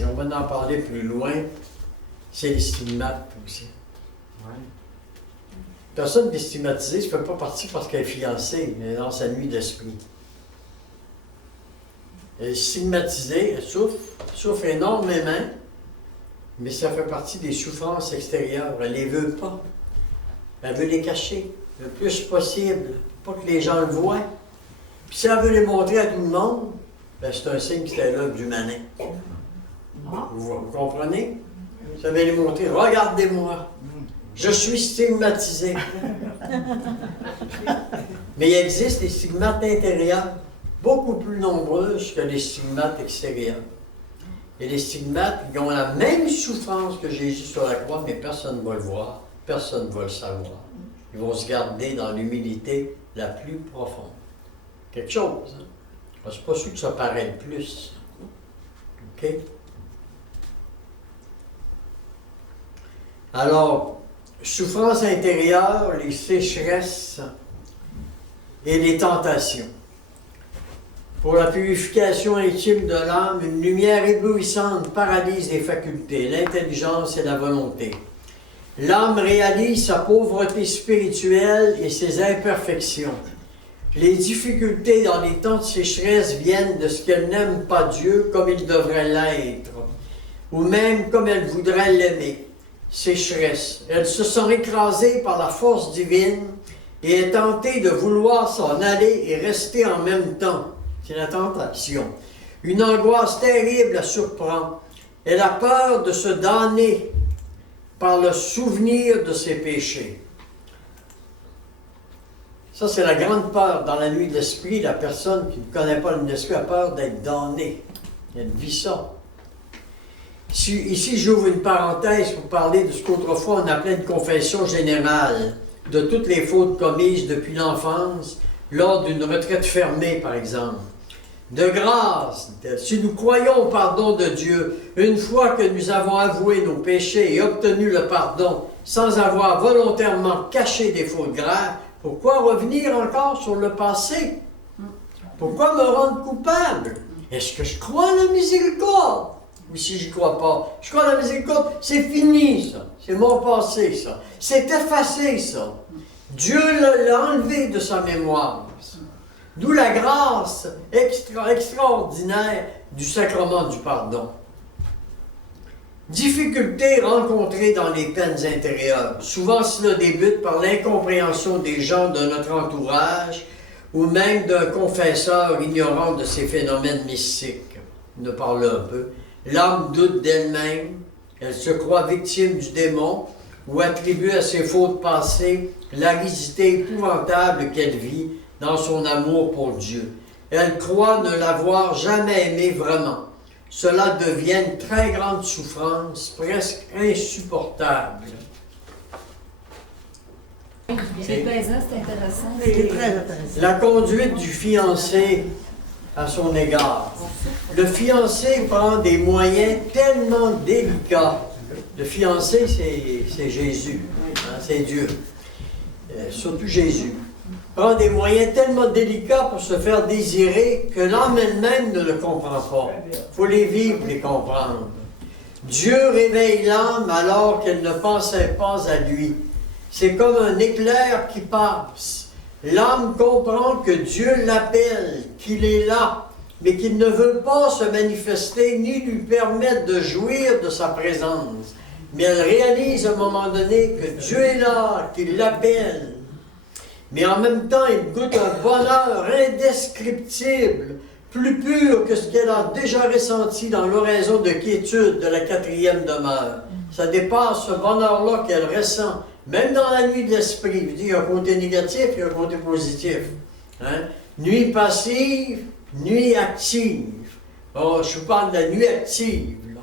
on va en parler plus loin, c'est les stigmates aussi. Ouais. Personne qui est stigmatisée, ça ne fait pas partie parce qu'elle est fiancée, elle est dans sa nuit d'esprit. Elle est stigmatisée, elle souffre énormément, mais ça fait partie des souffrances extérieures. Elle ne les veut pas. Elle veut les cacher le plus possible, pas que les gens le voient. Puis si elle veut les montrer à tout le monde, ben c'est un signe que c'était l'œuvre du manin. Vous comprenez? Ça veut les montrer. Regardez-moi. Je suis stigmatisé. Mais il existe des stigmates intérieurs, beaucoup plus nombreuses que les stigmates extérieurs. Et les stigmates, ils ont la même souffrance que Jésus sur la croix, mais personne ne va le voir, personne ne va le savoir. Ils vont se garder dans l'humilité la plus profonde. Quelque chose, hein? C'est pas sûr que ça paraît le plus. OK? Alors, souffrance intérieure, les sécheresses et les tentations. Pour la purification intime de l'âme, une lumière éblouissante paralyse les facultés, l'intelligence et la volonté. L'âme réalise sa pauvreté spirituelle et ses imperfections. Les difficultés dans les temps de sécheresse viennent de ce qu'elle n'aime pas Dieu comme il devrait l'être, ou même comme elle voudrait l'aimer. Sécheresse. Elle se sent écrasée par la force divine et est tentée de vouloir s'en aller et rester en même temps. C'est la tentation. Une angoisse terrible la surprend. Elle a peur de se damner par le souvenir de ses péchés. Ça, c'est la grande peur dans la nuit de l'esprit. La personne qui ne connaît pas la nuit de l'esprit a peur d'être damnée. Elle vit ça. Ici, j'ouvre une parenthèse pour parler de ce qu'autrefois on appelait une confession générale de toutes les fautes commises depuis l'enfance, lors d'une retraite fermée, par exemple. De grâce, si nous croyons au pardon de Dieu, une fois que nous avons avoué nos péchés et obtenu le pardon, sans avoir volontairement caché des fautes graves, Pourquoi revenir encore sur le passé? Pourquoi me rendre coupable? Est-ce que je crois à la miséricorde? Ou si je ne crois pas, je crois à la miséricorde, c'est fini ça. C'est mon passé ça. C'est effacé ça. Dieu l'a enlevé de sa mémoire. D'où la grâce extraordinaire du sacrement du pardon. Difficultés rencontrées dans les peines intérieures. Souvent cela débute par l'incompréhension des gens de notre entourage ou même d'un confesseur ignorant de ces phénomènes mystiques. On en parle un peu. L'âme doute d'elle-même, elle se croit victime du démon ou attribue à ses fautes passées l'aridité épouvantable qu'elle vit dans son amour pour Dieu. Elle croit ne l'avoir jamais aimé vraiment. Cela devient une très grande souffrance, presque insupportable. C'est plaisant, c'est intéressant. C'est très intéressant. La conduite du fiancé à son égard. Le fiancé prend des moyens tellement délicats. Le fiancé, c'est Jésus, hein, c'est Dieu. Surtout Jésus. Prend des moyens tellement délicats pour se faire désirer que l'âme elle-même ne le comprend pas. Il faut les vivre pour les comprendre. Dieu réveille l'âme alors qu'elle ne pensait pas à lui. C'est comme un éclair qui passe. L'âme comprend que Dieu l'appelle, qu'il est là, mais qu'il ne veut pas se manifester ni lui permettre de jouir de sa présence. Mais elle réalise à un moment donné que Dieu est là, qu'il l'appelle. Mais en même temps, il goûte un bonheur indescriptible, plus pur que ce qu'elle a déjà ressenti dans l'oraison de quiétude de la 4e demeure. Ça dépasse ce bonheur-là qu'elle ressent, même dans la nuit de l'esprit. Il y a un côté négatif et un côté positif. Hein? Nuit passive, nuit active. Oh, je vous parle de la nuit active. Là.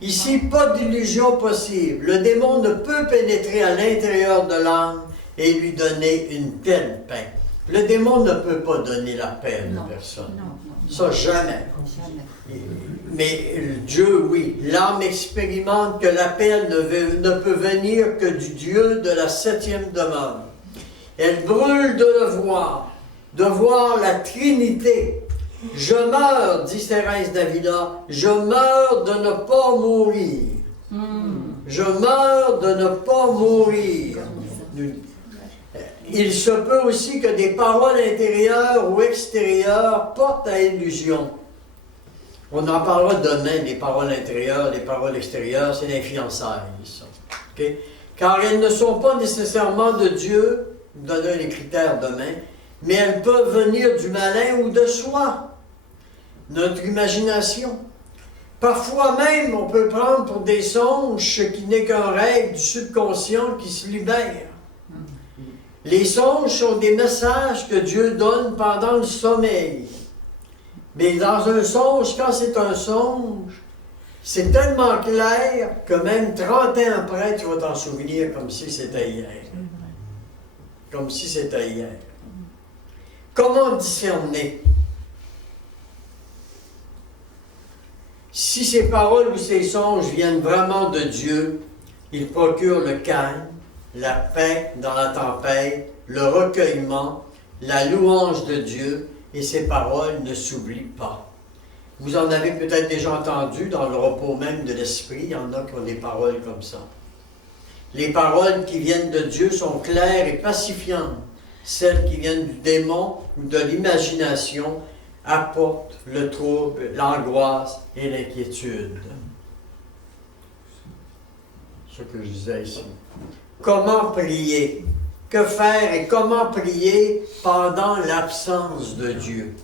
Ici, pas d'illusion possible. Le démon ne peut pénétrer à l'intérieur de l'âme et lui donner une telle paix. Le démon ne peut pas donner la paix à une personne. Ça, jamais. Mais Dieu, oui. L'âme expérimente que la paix ne peut venir que du Dieu de la 7e demeure. Elle brûle de le voir, de voir la Trinité. Je meurs, dit Thérèse d'Avila, je meurs de ne pas mourir. Je meurs de ne pas mourir. Il se peut aussi que des paroles intérieures ou extérieures portent à illusion. On en parlera demain, les paroles intérieures, les paroles extérieures, c'est l'infiançailles, ça. Okay? Car elles ne sont pas nécessairement de Dieu, je vous donnerai les critères demain, mais elles peuvent venir du malin ou de soi, notre imagination. Parfois même, on peut prendre pour des songes ce qui n'est qu'un rêve du subconscient qui se libère. Les songes sont des messages que Dieu donne pendant le sommeil. Mais dans un songe, quand c'est un songe, c'est tellement clair que même 30 ans après, tu vas t'en souvenir comme si c'était hier. Comme si c'était hier. Comment discerner? Si ces paroles ou ces songes viennent vraiment de Dieu, ils procurent le calme, la paix dans la tempête, le recueillement, la louange de Dieu, et ces paroles ne s'oublient pas. Vous en avez peut-être déjà entendu dans le repos même de l'esprit, il y en a qui ont des paroles comme ça. Les paroles qui viennent de Dieu sont claires et pacifiantes. Celles qui viennent du démon ou de l'imagination apportent le trouble, l'angoisse et l'inquiétude. Ce que je disais ici. Comment prier? Que faire et comment prier pendant l'absence de Dieu?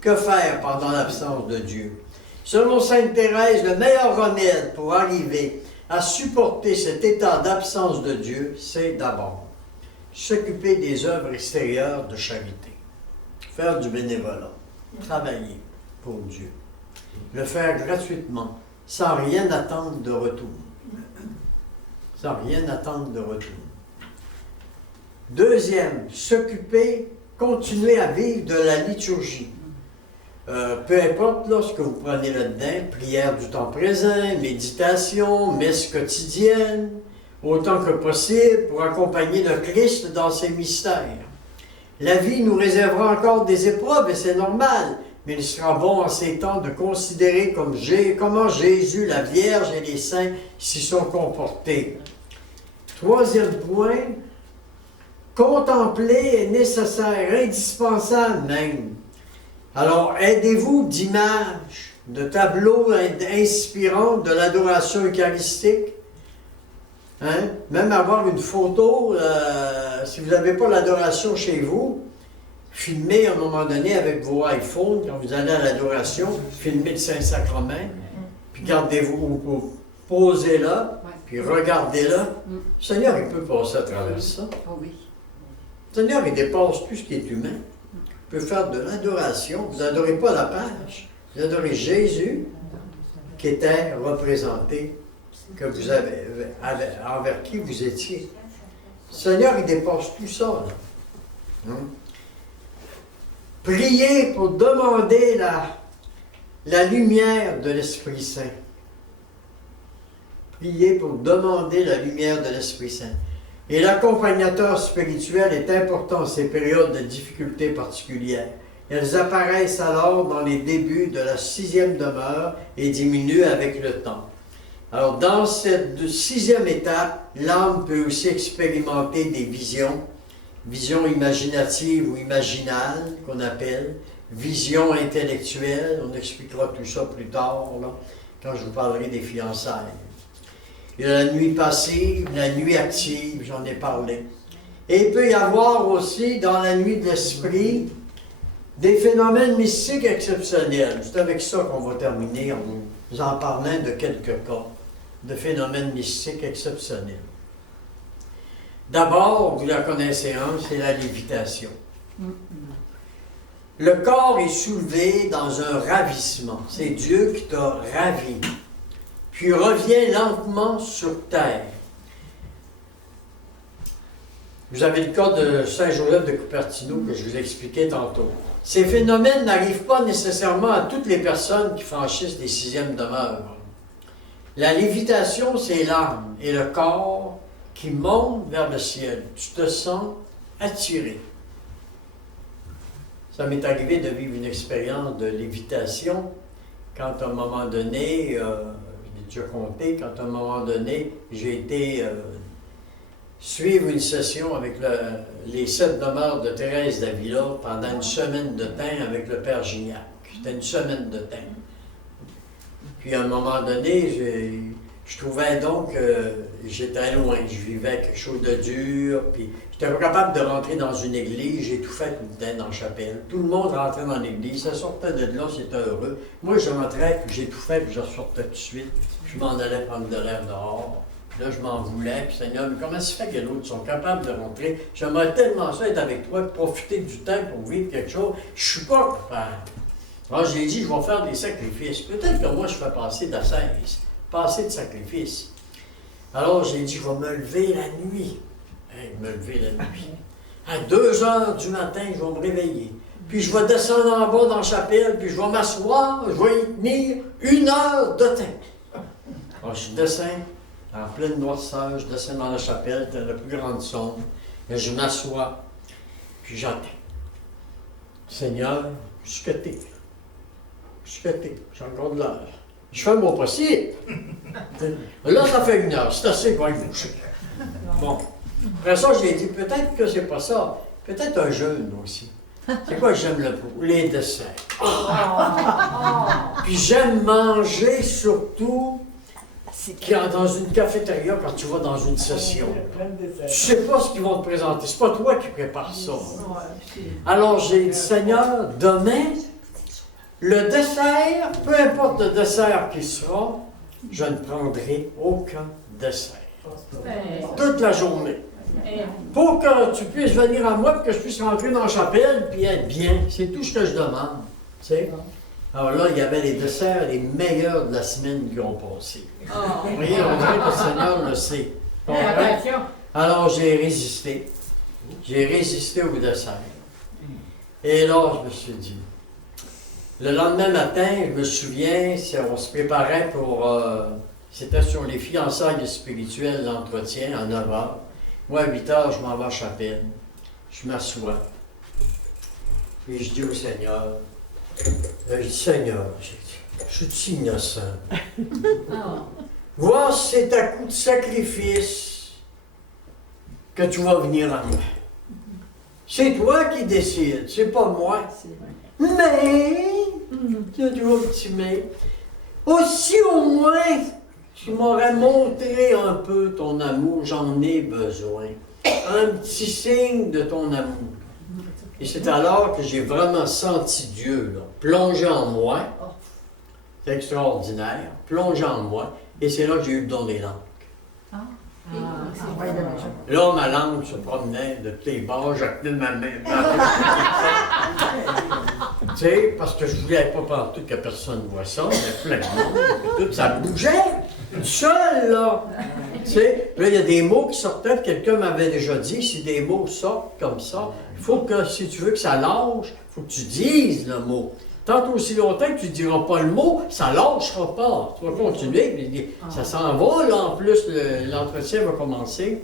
Que faire pendant l'absence de Dieu? Selon Sainte Thérèse, le meilleur remède pour arriver à supporter cet état d'absence de Dieu, c'est d'abord s'occuper des œuvres extérieures de charité, faire du bénévolat, travailler pour Dieu, le faire gratuitement, sans rien attendre de retour. Sans rien attendre de retour. Deuxième, s'occuper, continuer à vivre de la liturgie. Peu importe là, ce que vous prenez là-dedans, prière du temps présent, méditation, messe quotidienne, autant que possible pour accompagner le Christ dans ses mystères. La vie nous réservera encore des épreuves et c'est normal, mais il sera bon en ces temps de considérer comment Jésus, la Vierge et les saints s'y sont comportés. Troisième point, contempler est nécessaire, indispensable même. Alors, aidez-vous d'images, de tableaux inspirants de l'adoration eucharistique. Hein? Même avoir une photo, si vous n'avez pas l'adoration chez vous, filmez à un moment donné avec vos iPhones, quand vous allez à l'adoration, filmez le Saint-Sacrement, puis gardez-vous, posez-là, puis regardez-là. Le Seigneur, il peut passer à travers ça. Oh oui. Le Seigneur, il dépasse tout ce qui est humain. Il peut faire de l'adoration. Vous n'adorez pas la page. Vous adorez Jésus, qui était représenté, que vous avez, envers qui vous étiez. Le Seigneur, il dépasse tout ça. Là. Priez pour demander la lumière de l'Esprit Saint. Priez pour demander la lumière de l'Esprit Saint. Et l'accompagnateur spirituel est important en ces périodes de difficultés particulières. Elles apparaissent alors dans les débuts de la 6e demeure et diminuent avec le temps. Alors, dans cette 6e étape, l'âme peut aussi expérimenter des visions imaginatives ou imaginales, qu'on appelle, visions intellectuelles. On expliquera tout ça plus tard, là, quand je vous parlerai des fiançailles. Il y a la nuit passive, la nuit active, j'en ai parlé. Et il peut y avoir aussi, dans la nuit de l'esprit, des phénomènes mystiques exceptionnels. C'est avec ça qu'on va terminer, en vous en parlant de quelques cas de phénomènes mystiques exceptionnels. D'abord, vous la connaissez un, c'est la lévitation. Le corps est soulevé dans un ravissement. C'est Dieu qui t'a ravi. Puis revient lentement sur terre. Vous avez le cas de Saint Joseph de Cupertino que je vous expliquais tantôt. Ces phénomènes n'arrivent pas nécessairement à toutes les personnes qui franchissent les 6e demeures. La lévitation, c'est l'âme et le corps qui montent vers le ciel. Tu te sens attiré. Ça m'est arrivé de vivre une expérience de lévitation quand à un moment donné, je l'ai déjà compté, quand à un moment donné, j'ai été suivre une session avec les 7 demeures de Thérèse d'Avila pendant une semaine de temps avec le Père Gignac. C'était une semaine de temps. Puis à un moment donné, je trouvais donc que j'étais loin, je vivais quelque chose de dur, puis j'étais pas capable de rentrer dans une église, j'ai tout fait tout le temps dans la chapelle. Tout le monde rentrait dans l'église, ça sortait de là, c'était heureux. Moi, je rentrais, puis j'ai tout fait, puis je ressortais tout de suite. Je m'en allais prendre de l'air dehors. Puis là, je m'en voulais, puis Seigneur, mais comment ça fait que les autres sont capables de rentrer? J'aimerais tellement ça être avec toi, profiter du temps pour vivre quelque chose. Je suis pas capable. Alors, j'ai dit, je vais faire des sacrifices. Peut-être que moi, je fais passer d'ascèse, passer de sacrifice. Alors, j'ai dit, je vais me lever la nuit. Me lever la nuit. À 2 heures du matin, je vais me réveiller. Puis, je vais descendre en bas dans la chapelle, puis je vais m'asseoir, je vais y tenir 1 heure de temps. Alors, je descends en pleine noirceur, je descends dans la chapelle, c'était la plus grande sombre, et je m'assois, puis j'attends. Seigneur, je suis coté. J'ai encore de l'heure. Je fais mon possible. Là, ça fait 1 heure, c'est assez pour être bouché. Bon. Après ça, j'ai dit, peut-être que c'est pas ça. Peut-être un jeûne aussi. C'est quoi que j'aime le plus? Les desserts. Puis j'aime manger surtout dans une cafétéria quand tu vas dans une session. Tu sais pas ce qu'ils vont te présenter. C'est pas toi qui prépares ça. Alors j'ai dit, Seigneur, demain, le dessert, peu importe le dessert qui sera, je ne prendrai aucun dessert. Toute la journée. Pour que tu puisses venir à moi, que je puisse rentrer dans la chapelle puis être bien. C'est tout ce que je demande. Tu sais? Alors là, il y avait les desserts les meilleurs de la semaine qui ont passé. Vous voyez, on dirait que le Seigneur le sait. Alors j'ai résisté. J'ai résisté au dessert. Et là, je me suis dit, le lendemain matin, je me souviens, on se préparait pour C'était sur les fiançailles spirituelles, l'entretien, à 9 h. Moi, à 8 h, je m'en vais à la chapelle. Je m'assois. Puis je dis au Seigneur, je dis, Seigneur, je suis innocent. Vois si c'est à coup de sacrifice que tu vas venir à moi. C'est toi qui décides, c'est pas moi. Mais, il y a toujours un petit mais. Aussi au moins, tu m'aurais montré un peu ton amour, j'en ai besoin. Un petit signe de ton amour. Et c'est alors que j'ai vraiment senti Dieu là, plonger en moi. C'est extraordinaire, plonger en moi. Et c'est là que j'ai eu le don des langues. Là, ma langue se promenait de tous les bords, je tenais ma main. Tu sais, parce que je voulais pas partout que personne voit ça, il y a plein de monde, tout ça bougeait, tout seul, là. Tu sais, là, il y a des mots qui sortaient, quelqu'un m'avait déjà dit, si des mots sortent comme ça, il faut que, si tu veux que ça lâche, il faut que tu dises le mot. Tant aussi longtemps que tu ne diras pas le mot, ça ne lâchera pas. Tu vas continuer, ça s'en va, là, en plus, l'entretien va commencer.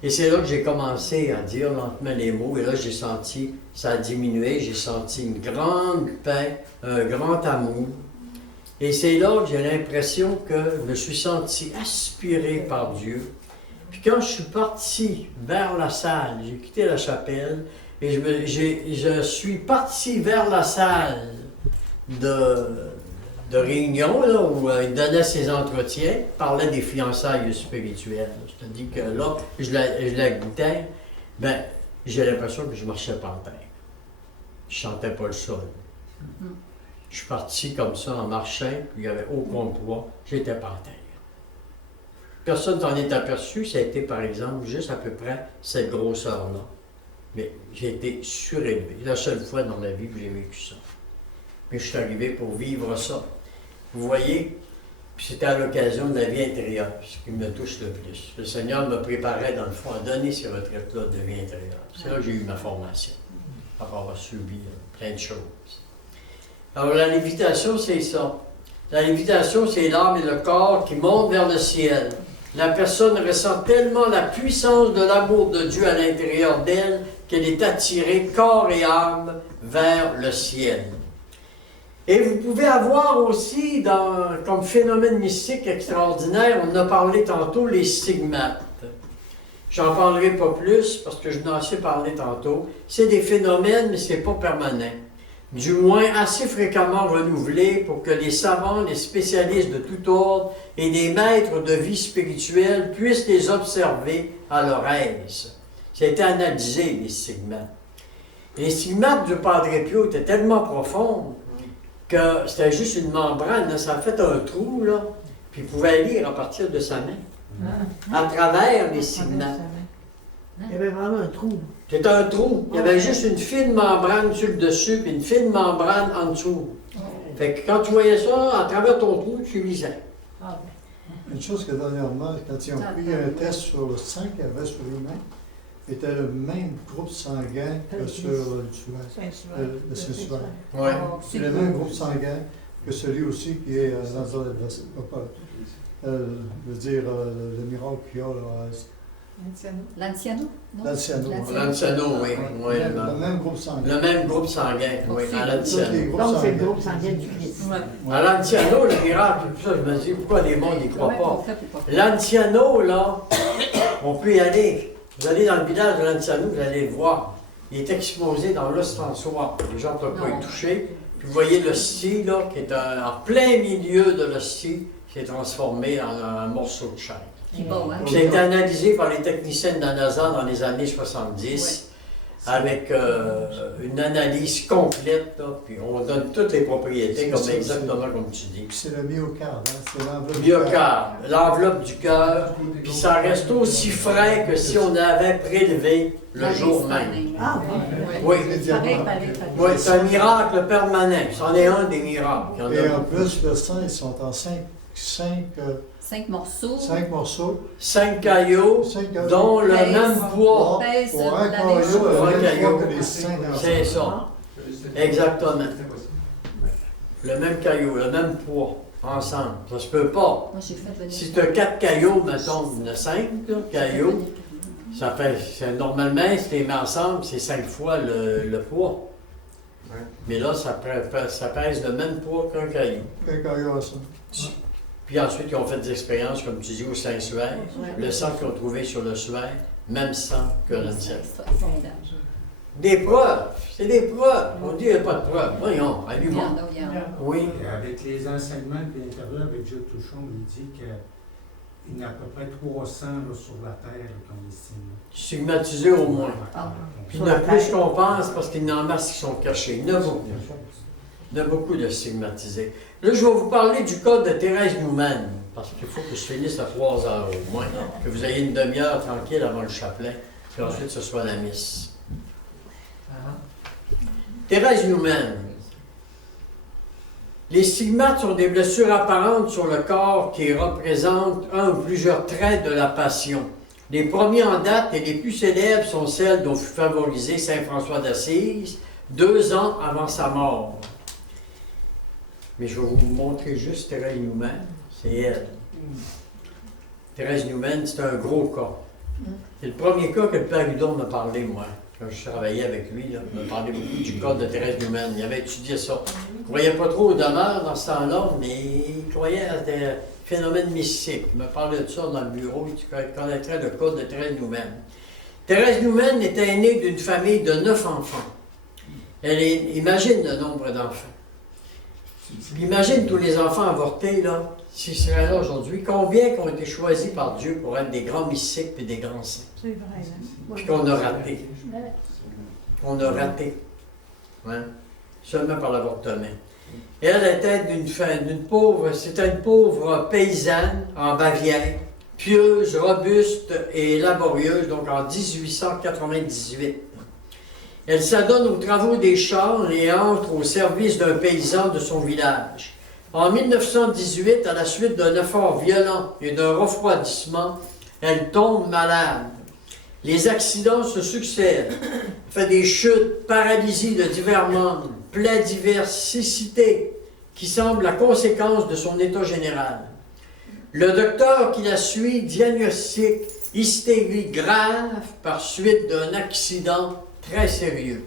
Et c'est là que j'ai commencé à dire lentement les mots, et là, j'ai senti, ça a diminué, j'ai senti une grande paix, un grand amour. Et c'est là que j'ai l'impression que je me suis senti aspiré par Dieu. Puis quand je suis parti vers la salle, j'ai quitté la chapelle, et je suis parti vers la salle de réunion, là, où il donnait ses entretiens, parlait des fiançailles spirituelles. Je te dis que là, je la goûtais, ben, j'ai l'impression que je marchais pas en terre. Je sentais pas le sol. Je suis parti comme ça en marchant, puis il y avait aucun poids, j'étais pas en terre. Personne s'en est aperçu, ça a été par exemple juste à peu près cette grosseur-là. Mais j'ai été surélevé. La seule fois dans ma vie que j'ai vécu ça. Mais je suis arrivé pour vivre ça. Vous voyez, puis c'était à l'occasion de la vie intérieure, ce qui me touche le plus. Le Seigneur me préparait, dans le fond, à donner ces retraites-là de vie intérieure. C'est là que j'ai eu ma formation, pour avoir subi plein de choses. Alors, la lévitation, c'est ça. La lévitation, c'est l'âme et le corps qui montent vers le ciel. La personne ressent tellement la puissance de l'amour de Dieu à l'intérieur d'elle qu'elle est attirée, corps et âme, vers le ciel. Et vous pouvez avoir aussi, comme phénomène mystique extraordinaire, on en a parlé tantôt, les stigmates. J'en parlerai pas plus parce que je n'en ai assez parlé tantôt. C'est des phénomènes, mais ce n'est pas permanent. Du moins assez fréquemment renouvelés pour que les savants, les spécialistes de tout ordre et des maîtres de vie spirituelle puissent les observer à leur aise. Ça a été analysé, les stigmates. Les stigmates du Padre Pio étaient tellement profonds que c'était juste une membrane, là, ça a fait un trou, là, puis il pouvait lire à partir de sa main, à travers les stigmates. Il y avait vraiment un trou. C'était un trou. Il y avait juste une fine membrane sur le dessus, puis une fine membrane en dessous. Fait que quand tu voyais ça, à travers ton trou, tu lisais. Une chose que dernièrement, quand ils ont pris un test sur le sang qu'il y avait sur les mains, était le même groupe sanguin que sur le Saint-Suaire. Ouais. C'est le même groupe sanguin que celui aussi qui est dans je veux dire, le miracle qu'il y a là. L'Anciano? L'Anciano. L'Anciano, oui. Oui, le même groupe sanguin. Le même groupe sanguin, oui, à l'Anciano. Donc c'est le groupe sanguin du Christ. À l'Anciano, le miracle, tout ça, je me dis, pourquoi les mondes n'y croient pas? L'Anciano, là, on peut y aller. Vous allez dans le village de l'Anciano, vous allez le voir. Il est exposé dans l'ostensoir. Les gens ne peuvent pas y toucher. Puis vous voyez l'hostie, là, qui est en plein milieu de l'hostie, qui est transformé en un morceau de chair. C'est beau, hein? Puis ça a été analysé par les techniciens de la NASA dans les années 70, avec une analyse complète, là, puis on donne toutes les propriétés, comme exactement comme tu dis. Puis c'est le myocarde, hein? C'est l'enveloppe. Myocarde, l'enveloppe du cœur, puis ça reste aussi frais que si on avait prélevé le jour même. Ah, Oui, Pareil. oui, c'est un miracle permanent. C'en est un des miracles. Il y en Et a en beaucoup. plus, le sang, ils sont en 5 morceaux. 5 caillots, dont le Pèse. même poids. Pèse Pour un la même caillot, chose. le même caillot. poids que les 5 C'est ça. Exactement. Le même caillou, le même poids. ensemble. Ça se peut pas. Moi, j'ai fait venir. Si tu as 4 cailloux, mettons, il y en a 5 cailloux, ça fait, normalement, si tu les mets ensemble, c'est 5 fois le poids. Ouais. Mais là, ça pèse le même poids qu'un caillou. Quelqu'un a ça. Puis ensuite, ils ont fait des expériences, comme tu dis, au Saint-Suaire. Ouais. Le sang qu'ils ont trouvé sur le suaire, même sang que le C'est ciel. extraordinaire. Des preuves, c'est des preuves. On dit qu'il n'y a pas de preuves. Voyons, allumons. Regarde. Oui. Et avec les enseignements et l'interview avec Jules Touchon, il dit qu'il y a à peu près 300 là, sur la Terre là, qui ont des signes. Stigmatisés au moins. Ah. Puis il y en a plus qu'on pense parce qu'il y en a masse qui sont cachés. Il y en a beaucoup. Il y en a beaucoup de stigmatisés. Là, je vais vous parler du cas de Thérèse Newman, parce qu'il faut que je finisse à 3 heures au moins, que vous ayez une demi-heure tranquille avant le chapelet, puis ensuite ce soit la messe. Thérèse Newman. Les stigmates sont des blessures apparentes sur le corps qui représentent un ou plusieurs traits de la passion. Les premiers en date et les plus célèbres sont celles dont fut favorisé saint François d'Assise 2 ans avant sa mort. Mais je vais vous montrer juste Thérèse Newman, c'est elle. Thérèse Newman, c'est un gros cas. C'est le premier cas que le père Hudon m'a parlé, moi. Quand je travaillais avec lui, là, il m'a parlé beaucoup du cas de Thérèse Newman. Il avait étudié ça. Il ne croyait pas trop aux demeures dans ce temps-là, mais il croyait à des phénomènes mystiques. Il m'a parlé de ça dans le bureau. Il connaîtrait le cas de Thérèse Newman. Thérèse Newman était née d'une famille de 9 enfants. Imagine le nombre d'enfants. Imagine tous les enfants avortés, là, s'ils seraient là aujourd'hui. Combien qui ont été choisis par Dieu pour être des grands mystiques et des grands saints? C'est vrai, hein? Puis qu'on a raté. On a raté. Hein? Seulement par l'avortement. Elle était d'une pauvre, c'était une pauvre paysanne en Bavière, pieuse, robuste et laborieuse, donc en 1898. Elle s'adonne aux travaux des champs et entre au service d'un paysan de son village. En 1918, à la suite d'un effort violent et d'un refroidissement, elle tombe malade. Les accidents se succèdent. Elle fait des chutes, paralysies de divers membres, plaies diverses, cécité, qui semblent la conséquence de son état général. Le docteur qui la suit diagnostique hystérie grave par suite d'un accident très sérieux.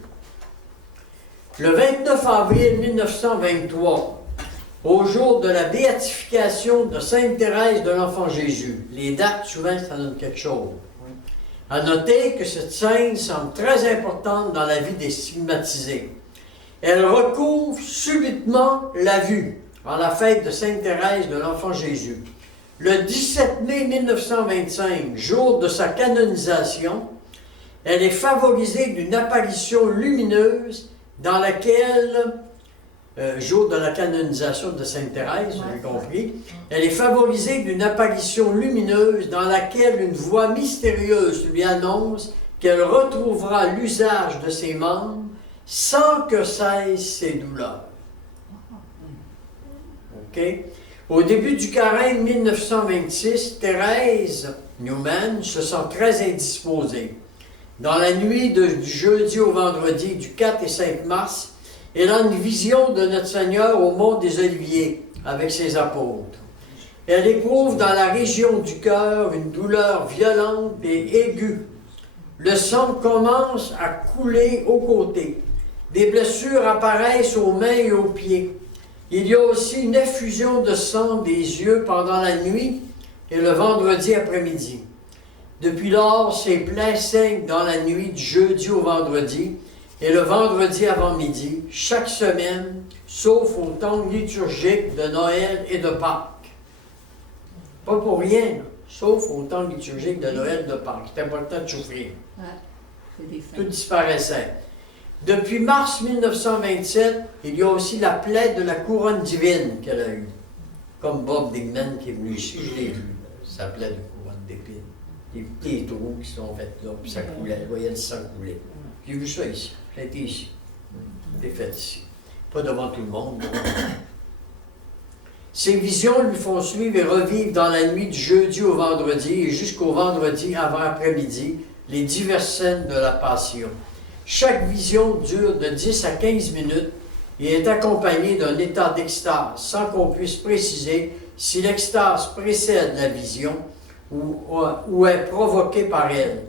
Le 29 avril 1923, au jour de la béatification de Sainte Thérèse de l'Enfant Jésus, les dates, souvent, ça donne quelque chose. À noter que cette scène semble très importante dans la vie des stigmatisés. Elle recouvre subitement la vue en la fête de Sainte Thérèse de l'Enfant Jésus. Le 17 mai 1925, jour de sa canonisation, elle est favorisée d'une apparition lumineuse dans laquelle, jour de la canonisation de Sainte Thérèse, vous avez compris, elle est favorisée d'une apparition lumineuse dans laquelle une voix mystérieuse lui annonce qu'elle retrouvera l'usage de ses membres sans que cessent ses douleurs. OK? Au début du carême 1926, Thérèse Newman se sent très indisposée. Dans la nuit du jeudi au vendredi, du 4 et 5 mars, elle a une vision de notre Seigneur au mont des Oliviers avec ses apôtres. Elle éprouve dans la région du cœur une douleur violente et aiguë. Le sang commence à couler aux côtés. Des blessures apparaissent aux mains et aux pieds. Il y a aussi une effusion de sang des yeux pendant la nuit et le vendredi après-midi. Depuis lors, ses plaies saignent dans la nuit du jeudi au vendredi et le vendredi avant-midi, chaque semaine, sauf au temps liturgique de Noël et de Pâques. Pas pour rien, sauf au temps liturgique de Noël et de Pâques. C'était pas le temps de souffrir. Ouais, c'est des Tout faits. disparaissait. Depuis mars 1927, il y a aussi la plaie de la couronne divine qu'elle a eue. Comme Bob Dignan qui est venu ici, je l'ai vu, sa plaie de couronne d'épines. Des petits trous qui sont faits là, puis ça coulait, vous voyez le sang couler. J'ai vu ça ici, ça a été ici. C'est fait ici. Pas devant tout le monde. Ces visions lui font suivre et revivre dans la nuit du jeudi au vendredi et jusqu'au vendredi avant-après-midi les diverses scènes de la Passion. Chaque vision dure de 10 à 15 minutes et est accompagné d'un état d'extase, sans qu'on puisse préciser si l'extase précède la vision ou est provoquée par elle.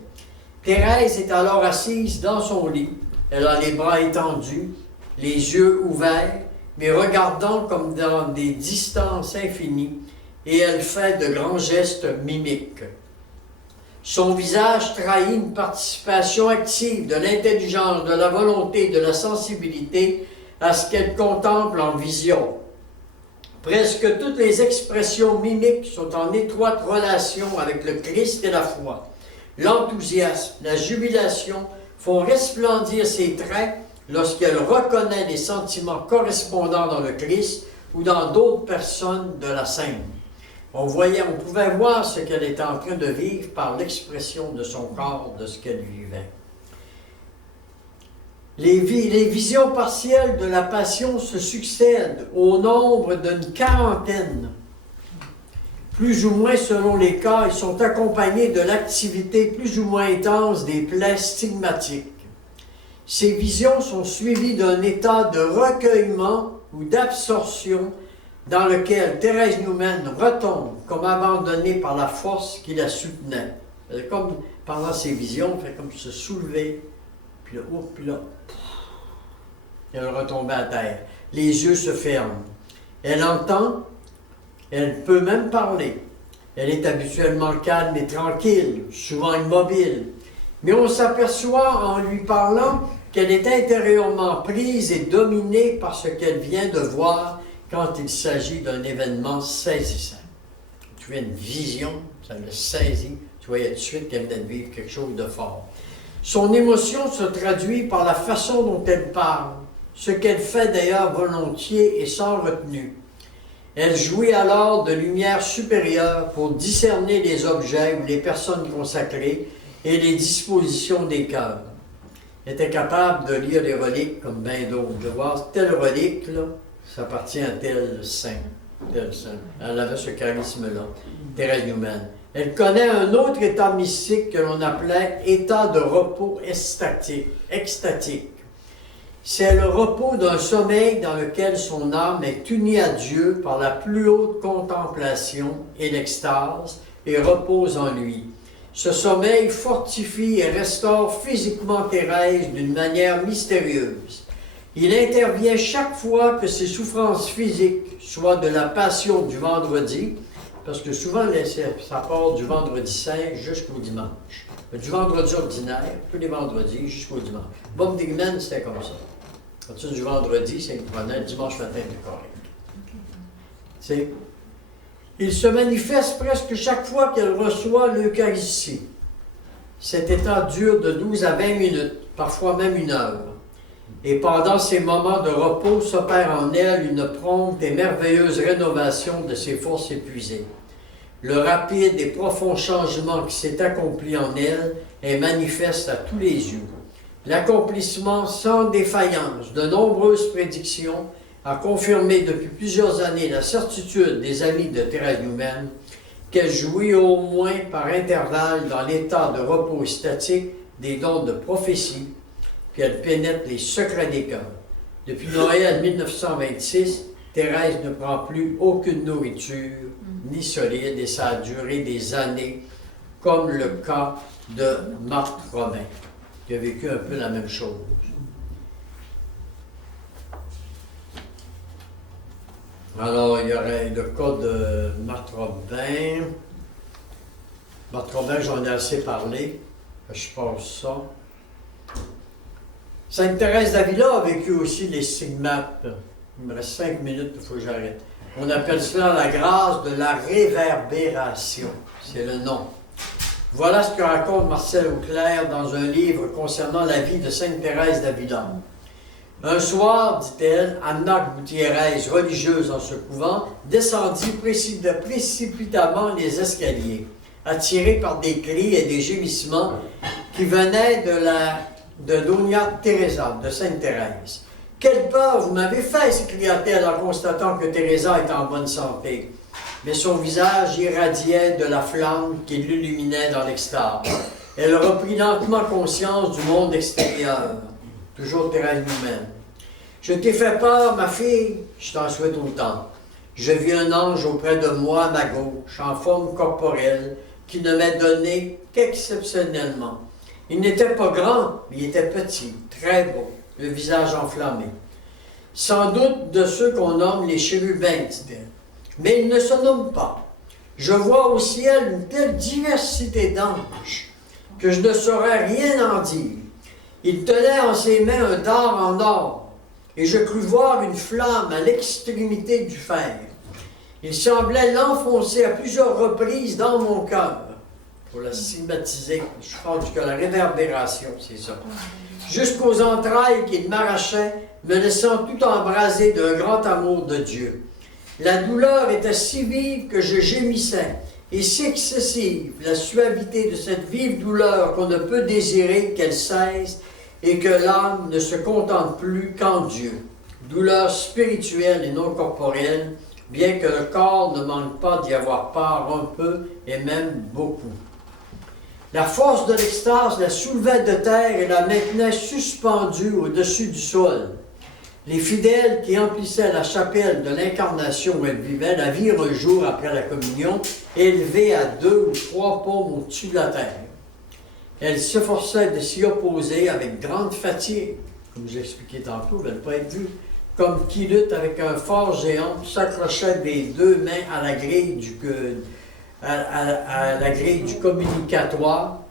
Thérèse est alors assise dans son lit. Elle a les bras étendus, les yeux ouverts, mais regardant comme dans des distances infinies, et elle fait de grands gestes mimiques. Son visage trahit une participation active de l'intelligence, de la volonté, de la sensibilité à ce qu'elle contemple en vision. Presque toutes les expressions mimiques sont en étroite relation avec le Christ et la foi. L'enthousiasme, la jubilation font resplendir ses traits lorsqu'elle reconnaît les sentiments correspondants dans le Christ ou dans d'autres personnes de la scène. On pouvait voir ce qu'elle était en train de vivre par l'expression de son corps, de ce qu'elle vivait. Les visions partielles de la Passion se succèdent au nombre d'une quarantaine. Plus ou moins selon les cas, ils sont accompagnés de l'activité plus ou moins intense des plaies stigmatiques. Ces visions sont suivies d'un état de recueillement ou d'absorption dans lequel Thérèse Newman retombe comme abandonnée par la force qui la soutenait. Elle, comme pendant ses visions, elle fait comme se soulever, puis là, puis là, elle retombait à terre. Les yeux se ferment. Elle entend, elle peut même parler. Elle est habituellement calme et tranquille, souvent immobile. Mais on s'aperçoit en lui parlant qu'elle est intérieurement prise et dominée par ce qu'elle vient de voir quand il s'agit d'un événement saisissant. Tu vois une vision, ça le saisit, tu voyais tout de suite qu'elle venait de vivre quelque chose de fort. Son émotion se traduit par la façon dont elle parle, ce qu'elle fait d'ailleurs volontiers et sans retenue. Elle jouit alors de lumière supérieure pour discerner les objets ou les personnes consacrées et les dispositions des cœurs. Elle était capable de lire les reliques comme bien d'autres, de voir telle relique, là, ça appartient à tel saint, tel saint. Elle avait ce charisme-là, Thérèse Newman. Elle connaît un autre état mystique que l'on appelait état de repos extatique. C'est le repos d'un sommeil dans lequel son âme est unie à Dieu par la plus haute contemplation et l'extase et repose en lui. Ce sommeil fortifie et restaure physiquement Thérèse d'une manière mystérieuse. Il intervient chaque fois que ses souffrances physiques, soit de la passion du vendredi, parce que souvent ça part du vendredi saint jusqu'au dimanche. Du vendredi ordinaire, tous les vendredis jusqu'au dimanche. Bob Digman, c'était comme ça. À partir du vendredi, c'est qu'il prenait le dimanche matin du correct. Il se manifeste presque chaque fois qu'elle reçoit l'Eucharistie. Cet état dure de 12 à 20 minutes, parfois même 1 heure. Et pendant ces moments de repos s'opère en elle une prompte et merveilleuse rénovation de ses forces épuisées. Le rapide et profond changement qui s'est accompli en elle est manifeste à tous les yeux. L'accomplissement sans défaillance de nombreuses prédictions a confirmé depuis plusieurs années la certitude des amis de Thérèse Newman qu'elle jouit au moins par intervalle dans l'état de repos statique des dons de prophétie, qu'elle pénètre les secrets des cœurs. Depuis Noël 1926, Thérèse ne prend plus aucune nourriture, ni solide, et ça a duré des années, comme le cas de Marthe Robin, qui a vécu un peu la même chose. Alors, il y aurait le cas de Marthe Robin. Marthe Robin, j'en ai assez parlé. Je passe ça. Sainte Thérèse d'Avila a vécu aussi les stigmates. Il me reste 5 minutes, il faut que j'arrête. On appelle cela la grâce de la réverbération. C'est le nom. Voilà ce que raconte Marcel Auclair dans un livre concernant la vie de Sainte Thérèse d'Avila. Un soir, dit-elle, Anna Gutiérrez, religieuse en ce couvent, descendit précipitamment les escaliers, attirée par des cris et des gémissements qui venaient de Doña Teresa, de Sainte Thérèse. « Quelle peur vous m'avez fait !» s'écria-t-elle en constatant que Teresa était en bonne santé. Mais son visage irradiait de la flamme qui l'illuminait dans l'extase. Elle reprit lentement conscience du monde extérieur. Toujours Thérèse Newman. Je t'ai fait peur, ma fille, je t'en souhaite autant. Je vis un ange auprès de moi à ma gauche, en forme corporelle, qui ne m'est donné qu'exceptionnellement. Il n'était pas grand, mais il était petit, très beau, le visage enflammé. Sans doute de ceux qu'on nomme les chérubins, dit-elle. Mais ils ne se nomment pas. Je vois au ciel une telle diversité d'anges que je ne saurais rien en dire. Il tenait en ses mains un dard en or, et je crus voir une flamme à l'extrémité du fer. Il semblait l'enfoncer à plusieurs reprises dans mon cœur, pour la stigmatiser. Je pense que la réverbération, c'est ça. Jusqu'aux entrailles qu'il m'arrachait, me laissant tout embrasé d'un grand amour de Dieu. La douleur était si vive que je gémissais, et si excessive la suavité de cette vive douleur qu'on ne peut désirer qu'elle cesse, et que l'âme ne se contente plus qu'en Dieu. Douleur spirituelle et non corporelle, bien que le corps ne manque pas d'y avoir part un peu et même beaucoup. La force de l'extase la soulevait de terre et la maintenait suspendue au-dessus du sol. Les fidèles qui emplissaient la chapelle de l'incarnation où elle vivait la virent un jour après la communion, élevée à 2 ou 3 paumes au-dessus de la terre. Elle s'efforçait de s'y opposer avec grande fatigue, comme je l'expliquais tantôt, elle ne pas être vue, comme qui lutte avec un fort géant, s'accrochait des 2 mains à la grille du communicatoire,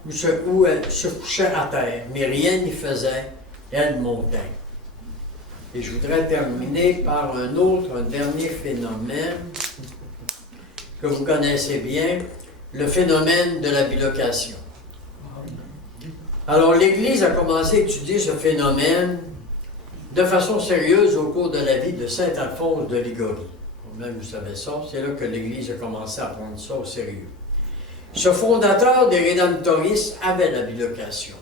où elle se couchait à terre, mais rien n'y faisait, elle montait. Et je voudrais terminer par un dernier phénomène que vous connaissez bien, le phénomène de la bilocation. Alors, l'Église a commencé à étudier ce phénomène de façon sérieuse au cours de la vie de saint Alphonse de Ligorie. Même vous savez ça, c'est là que l'Église a commencé à prendre ça au sérieux. Ce fondateur des Rédemptoristes avait la bilocation.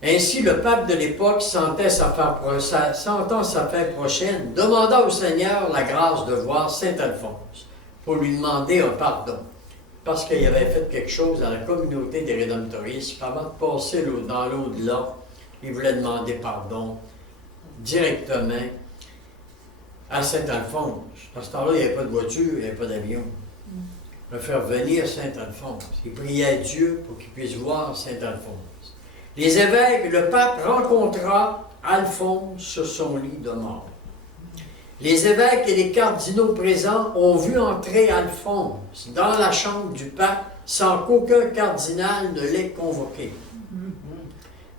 Ainsi, le pape de l'époque, sentant sa fête prochaine, demanda au Seigneur la grâce de voir saint Alphonse pour lui demander un pardon. Parce qu'il avait fait quelque chose dans la communauté des Rédemptoristes, avant de passer dans l'au-delà, il voulait demander pardon directement à Saint-Alphonse. À ce temps-là, il n'y avait pas de voiture, il n'y avait pas d'avion. Il va faire venir Saint-Alphonse. Il priait Dieu pour qu'il puisse voir Saint-Alphonse. Les évêques, le pape rencontra Alphonse sur son lit de mort. Les évêques et les cardinaux présents ont vu entrer Alphonse dans la chambre du pape sans qu'aucun cardinal ne l'ait convoqué.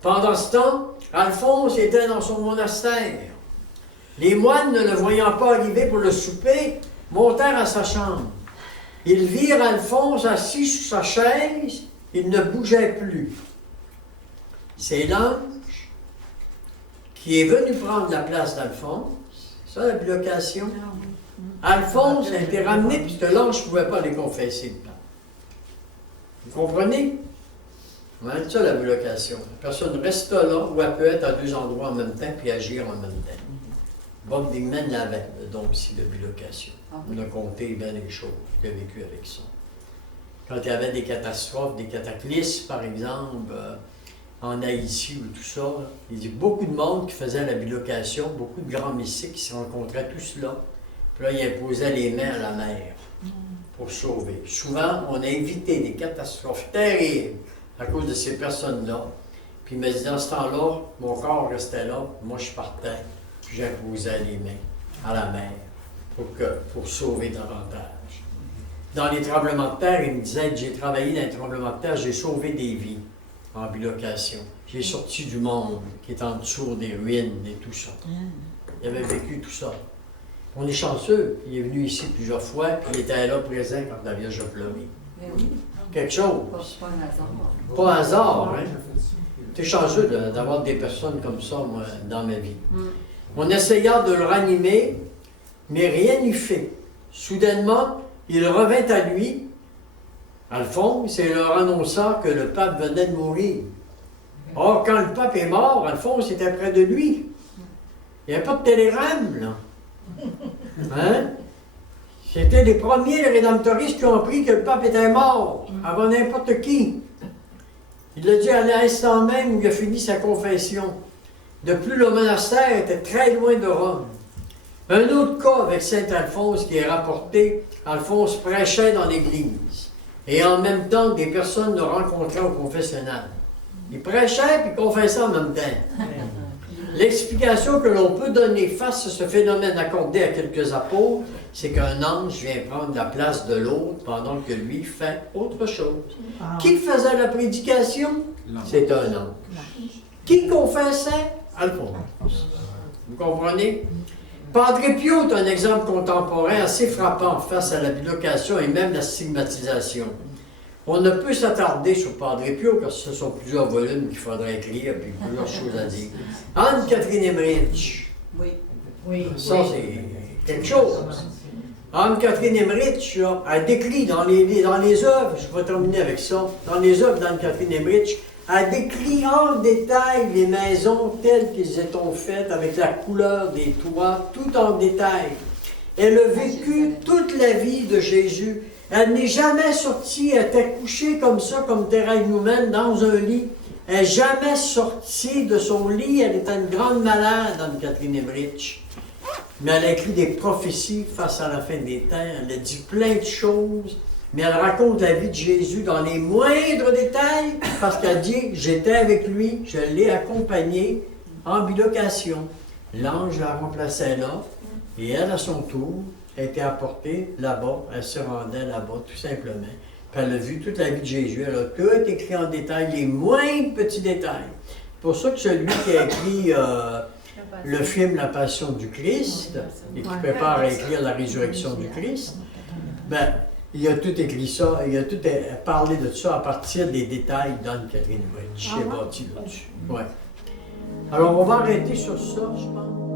Pendant ce temps, Alphonse était dans son monastère. Les moines, ne le voyant pas arriver pour le souper, montèrent à sa chambre. Ils virent Alphonse assis sur sa chaise, il ne bougeait plus. C'est l'ange qui est venu prendre la place d'Alphonse. Ça, la bilocation. Alphonse a été ramené puisque l'ange ne pouvait pas les confesser le pape. Vous comprenez? C'est ça la bilocation. La personne reste là où elle peut être à 2 endroits en même temps puis agir en même temps. Bob Digman l'avait, donc ici, de bilocation. On a compté bien les choses qu'il a vécu avec ça. Quand il y avait des catastrophes, des cataclysmes, par exemple, en Haïti ou tout ça, il y a beaucoup de monde qui faisait la bilocation, beaucoup de grands mystiques qui se rencontraient tous là. Puis là, ils imposaient les mains à la mer pour sauver. Souvent, on a évité des catastrophes terribles à cause de ces personnes-là. Puis il me dit, dans ce temps-là, mon corps restait là, moi je partais, puis j'imposais les mains à la mer pour sauver davantage. Dans les tremblements de terre, il me disait, j'ai travaillé dans les tremblements de terre, j'ai sauvé des vies en bilocation. J'ai sorti du monde qui est en dessous des ruines et tout ça. Il avait vécu tout ça. On est chanceux, il est venu ici plusieurs fois, puis il était là présent quand la Vierge a pleuré. Quelque chose. Pas un hasard. Pas un hasard, hein? T'es chanceux d'avoir des personnes comme ça, moi, dans ma vie. On essaya de le ranimer, mais rien n'y fait. Soudainement, il revint à lui, Alphonse, et leur annonça que le pape venait de mourir. Or, quand le pape est mort, Alphonse était près de lui. Il n'y avait pas de télégramme, là. Hein? C'était les premiers rédemptoristes qui ont appris que le pape était mort, avant n'importe qui. Il l'a dit à l'instant même où il a fini sa confession. De plus, le monastère était très loin de Rome. Un autre cas avec saint Alphonse qui est rapporté, Alphonse prêchait dans l'église et en même temps des personnes le rencontraient au confessionnal. Il prêchait puis confessait en même temps. L'explication que l'on peut donner face à ce phénomène accordé à quelques apôtres, c'est qu'un ange vient prendre la place de l'autre pendant que lui fait autre chose. Ah. Qui faisait la prédication? C'est un ange. Qui confessait? Alphonse. Vous comprenez? Padre Pio est un exemple contemporain assez frappant face à la bilocation et même la stigmatisation. On ne peut s'attarder sur Padre Pio car ce sont plusieurs volumes qu'il faudrait écrire et plusieurs choses à dire. Anne-Catherine Emmerich, Oui. Oui. ça c'est quelque chose. Anne-Catherine Emmerich là, a décrit dans les œuvres, je vais terminer avec ça, dans les œuvres d'Anne-Catherine Emmerich, a décrit en détail les maisons telles qu'elles étaient faites, avec la couleur des toits, tout en détail. Elle a vécu toute la vie de Jésus. Elle n'est jamais sortie, elle était couchée comme ça, comme Thérèse Newman, dans un lit. Elle n'est jamais sortie de son lit, elle était une grande malade, Anne-Catherine Emmerich. Mais elle a écrit des prophéties face à la fin des temps, elle a dit plein de choses. Mais elle raconte la vie de Jésus dans les moindres détails, parce qu'elle dit, j'étais avec lui, je l'ai accompagné en bilocation. L'ange la remplaçait là, et elle, à son tour, a été apportée là-bas, elle se rendait là-bas, tout simplement. Puis elle a vu toute la vie de Jésus, elle a tout écrit en détail, les moindres petits détails. C'est pour ça que celui qui a écrit le film La Passion du Christ, et qui prépare à écrire La Résurrection du Christ, ben, il a tout écrit ça, il a tout parlé de ça à partir des détails d'Anne-Catherine Emmerich. C'est bâti là-dessus. Ouais. Alors, on va arrêter sur ça, je pense.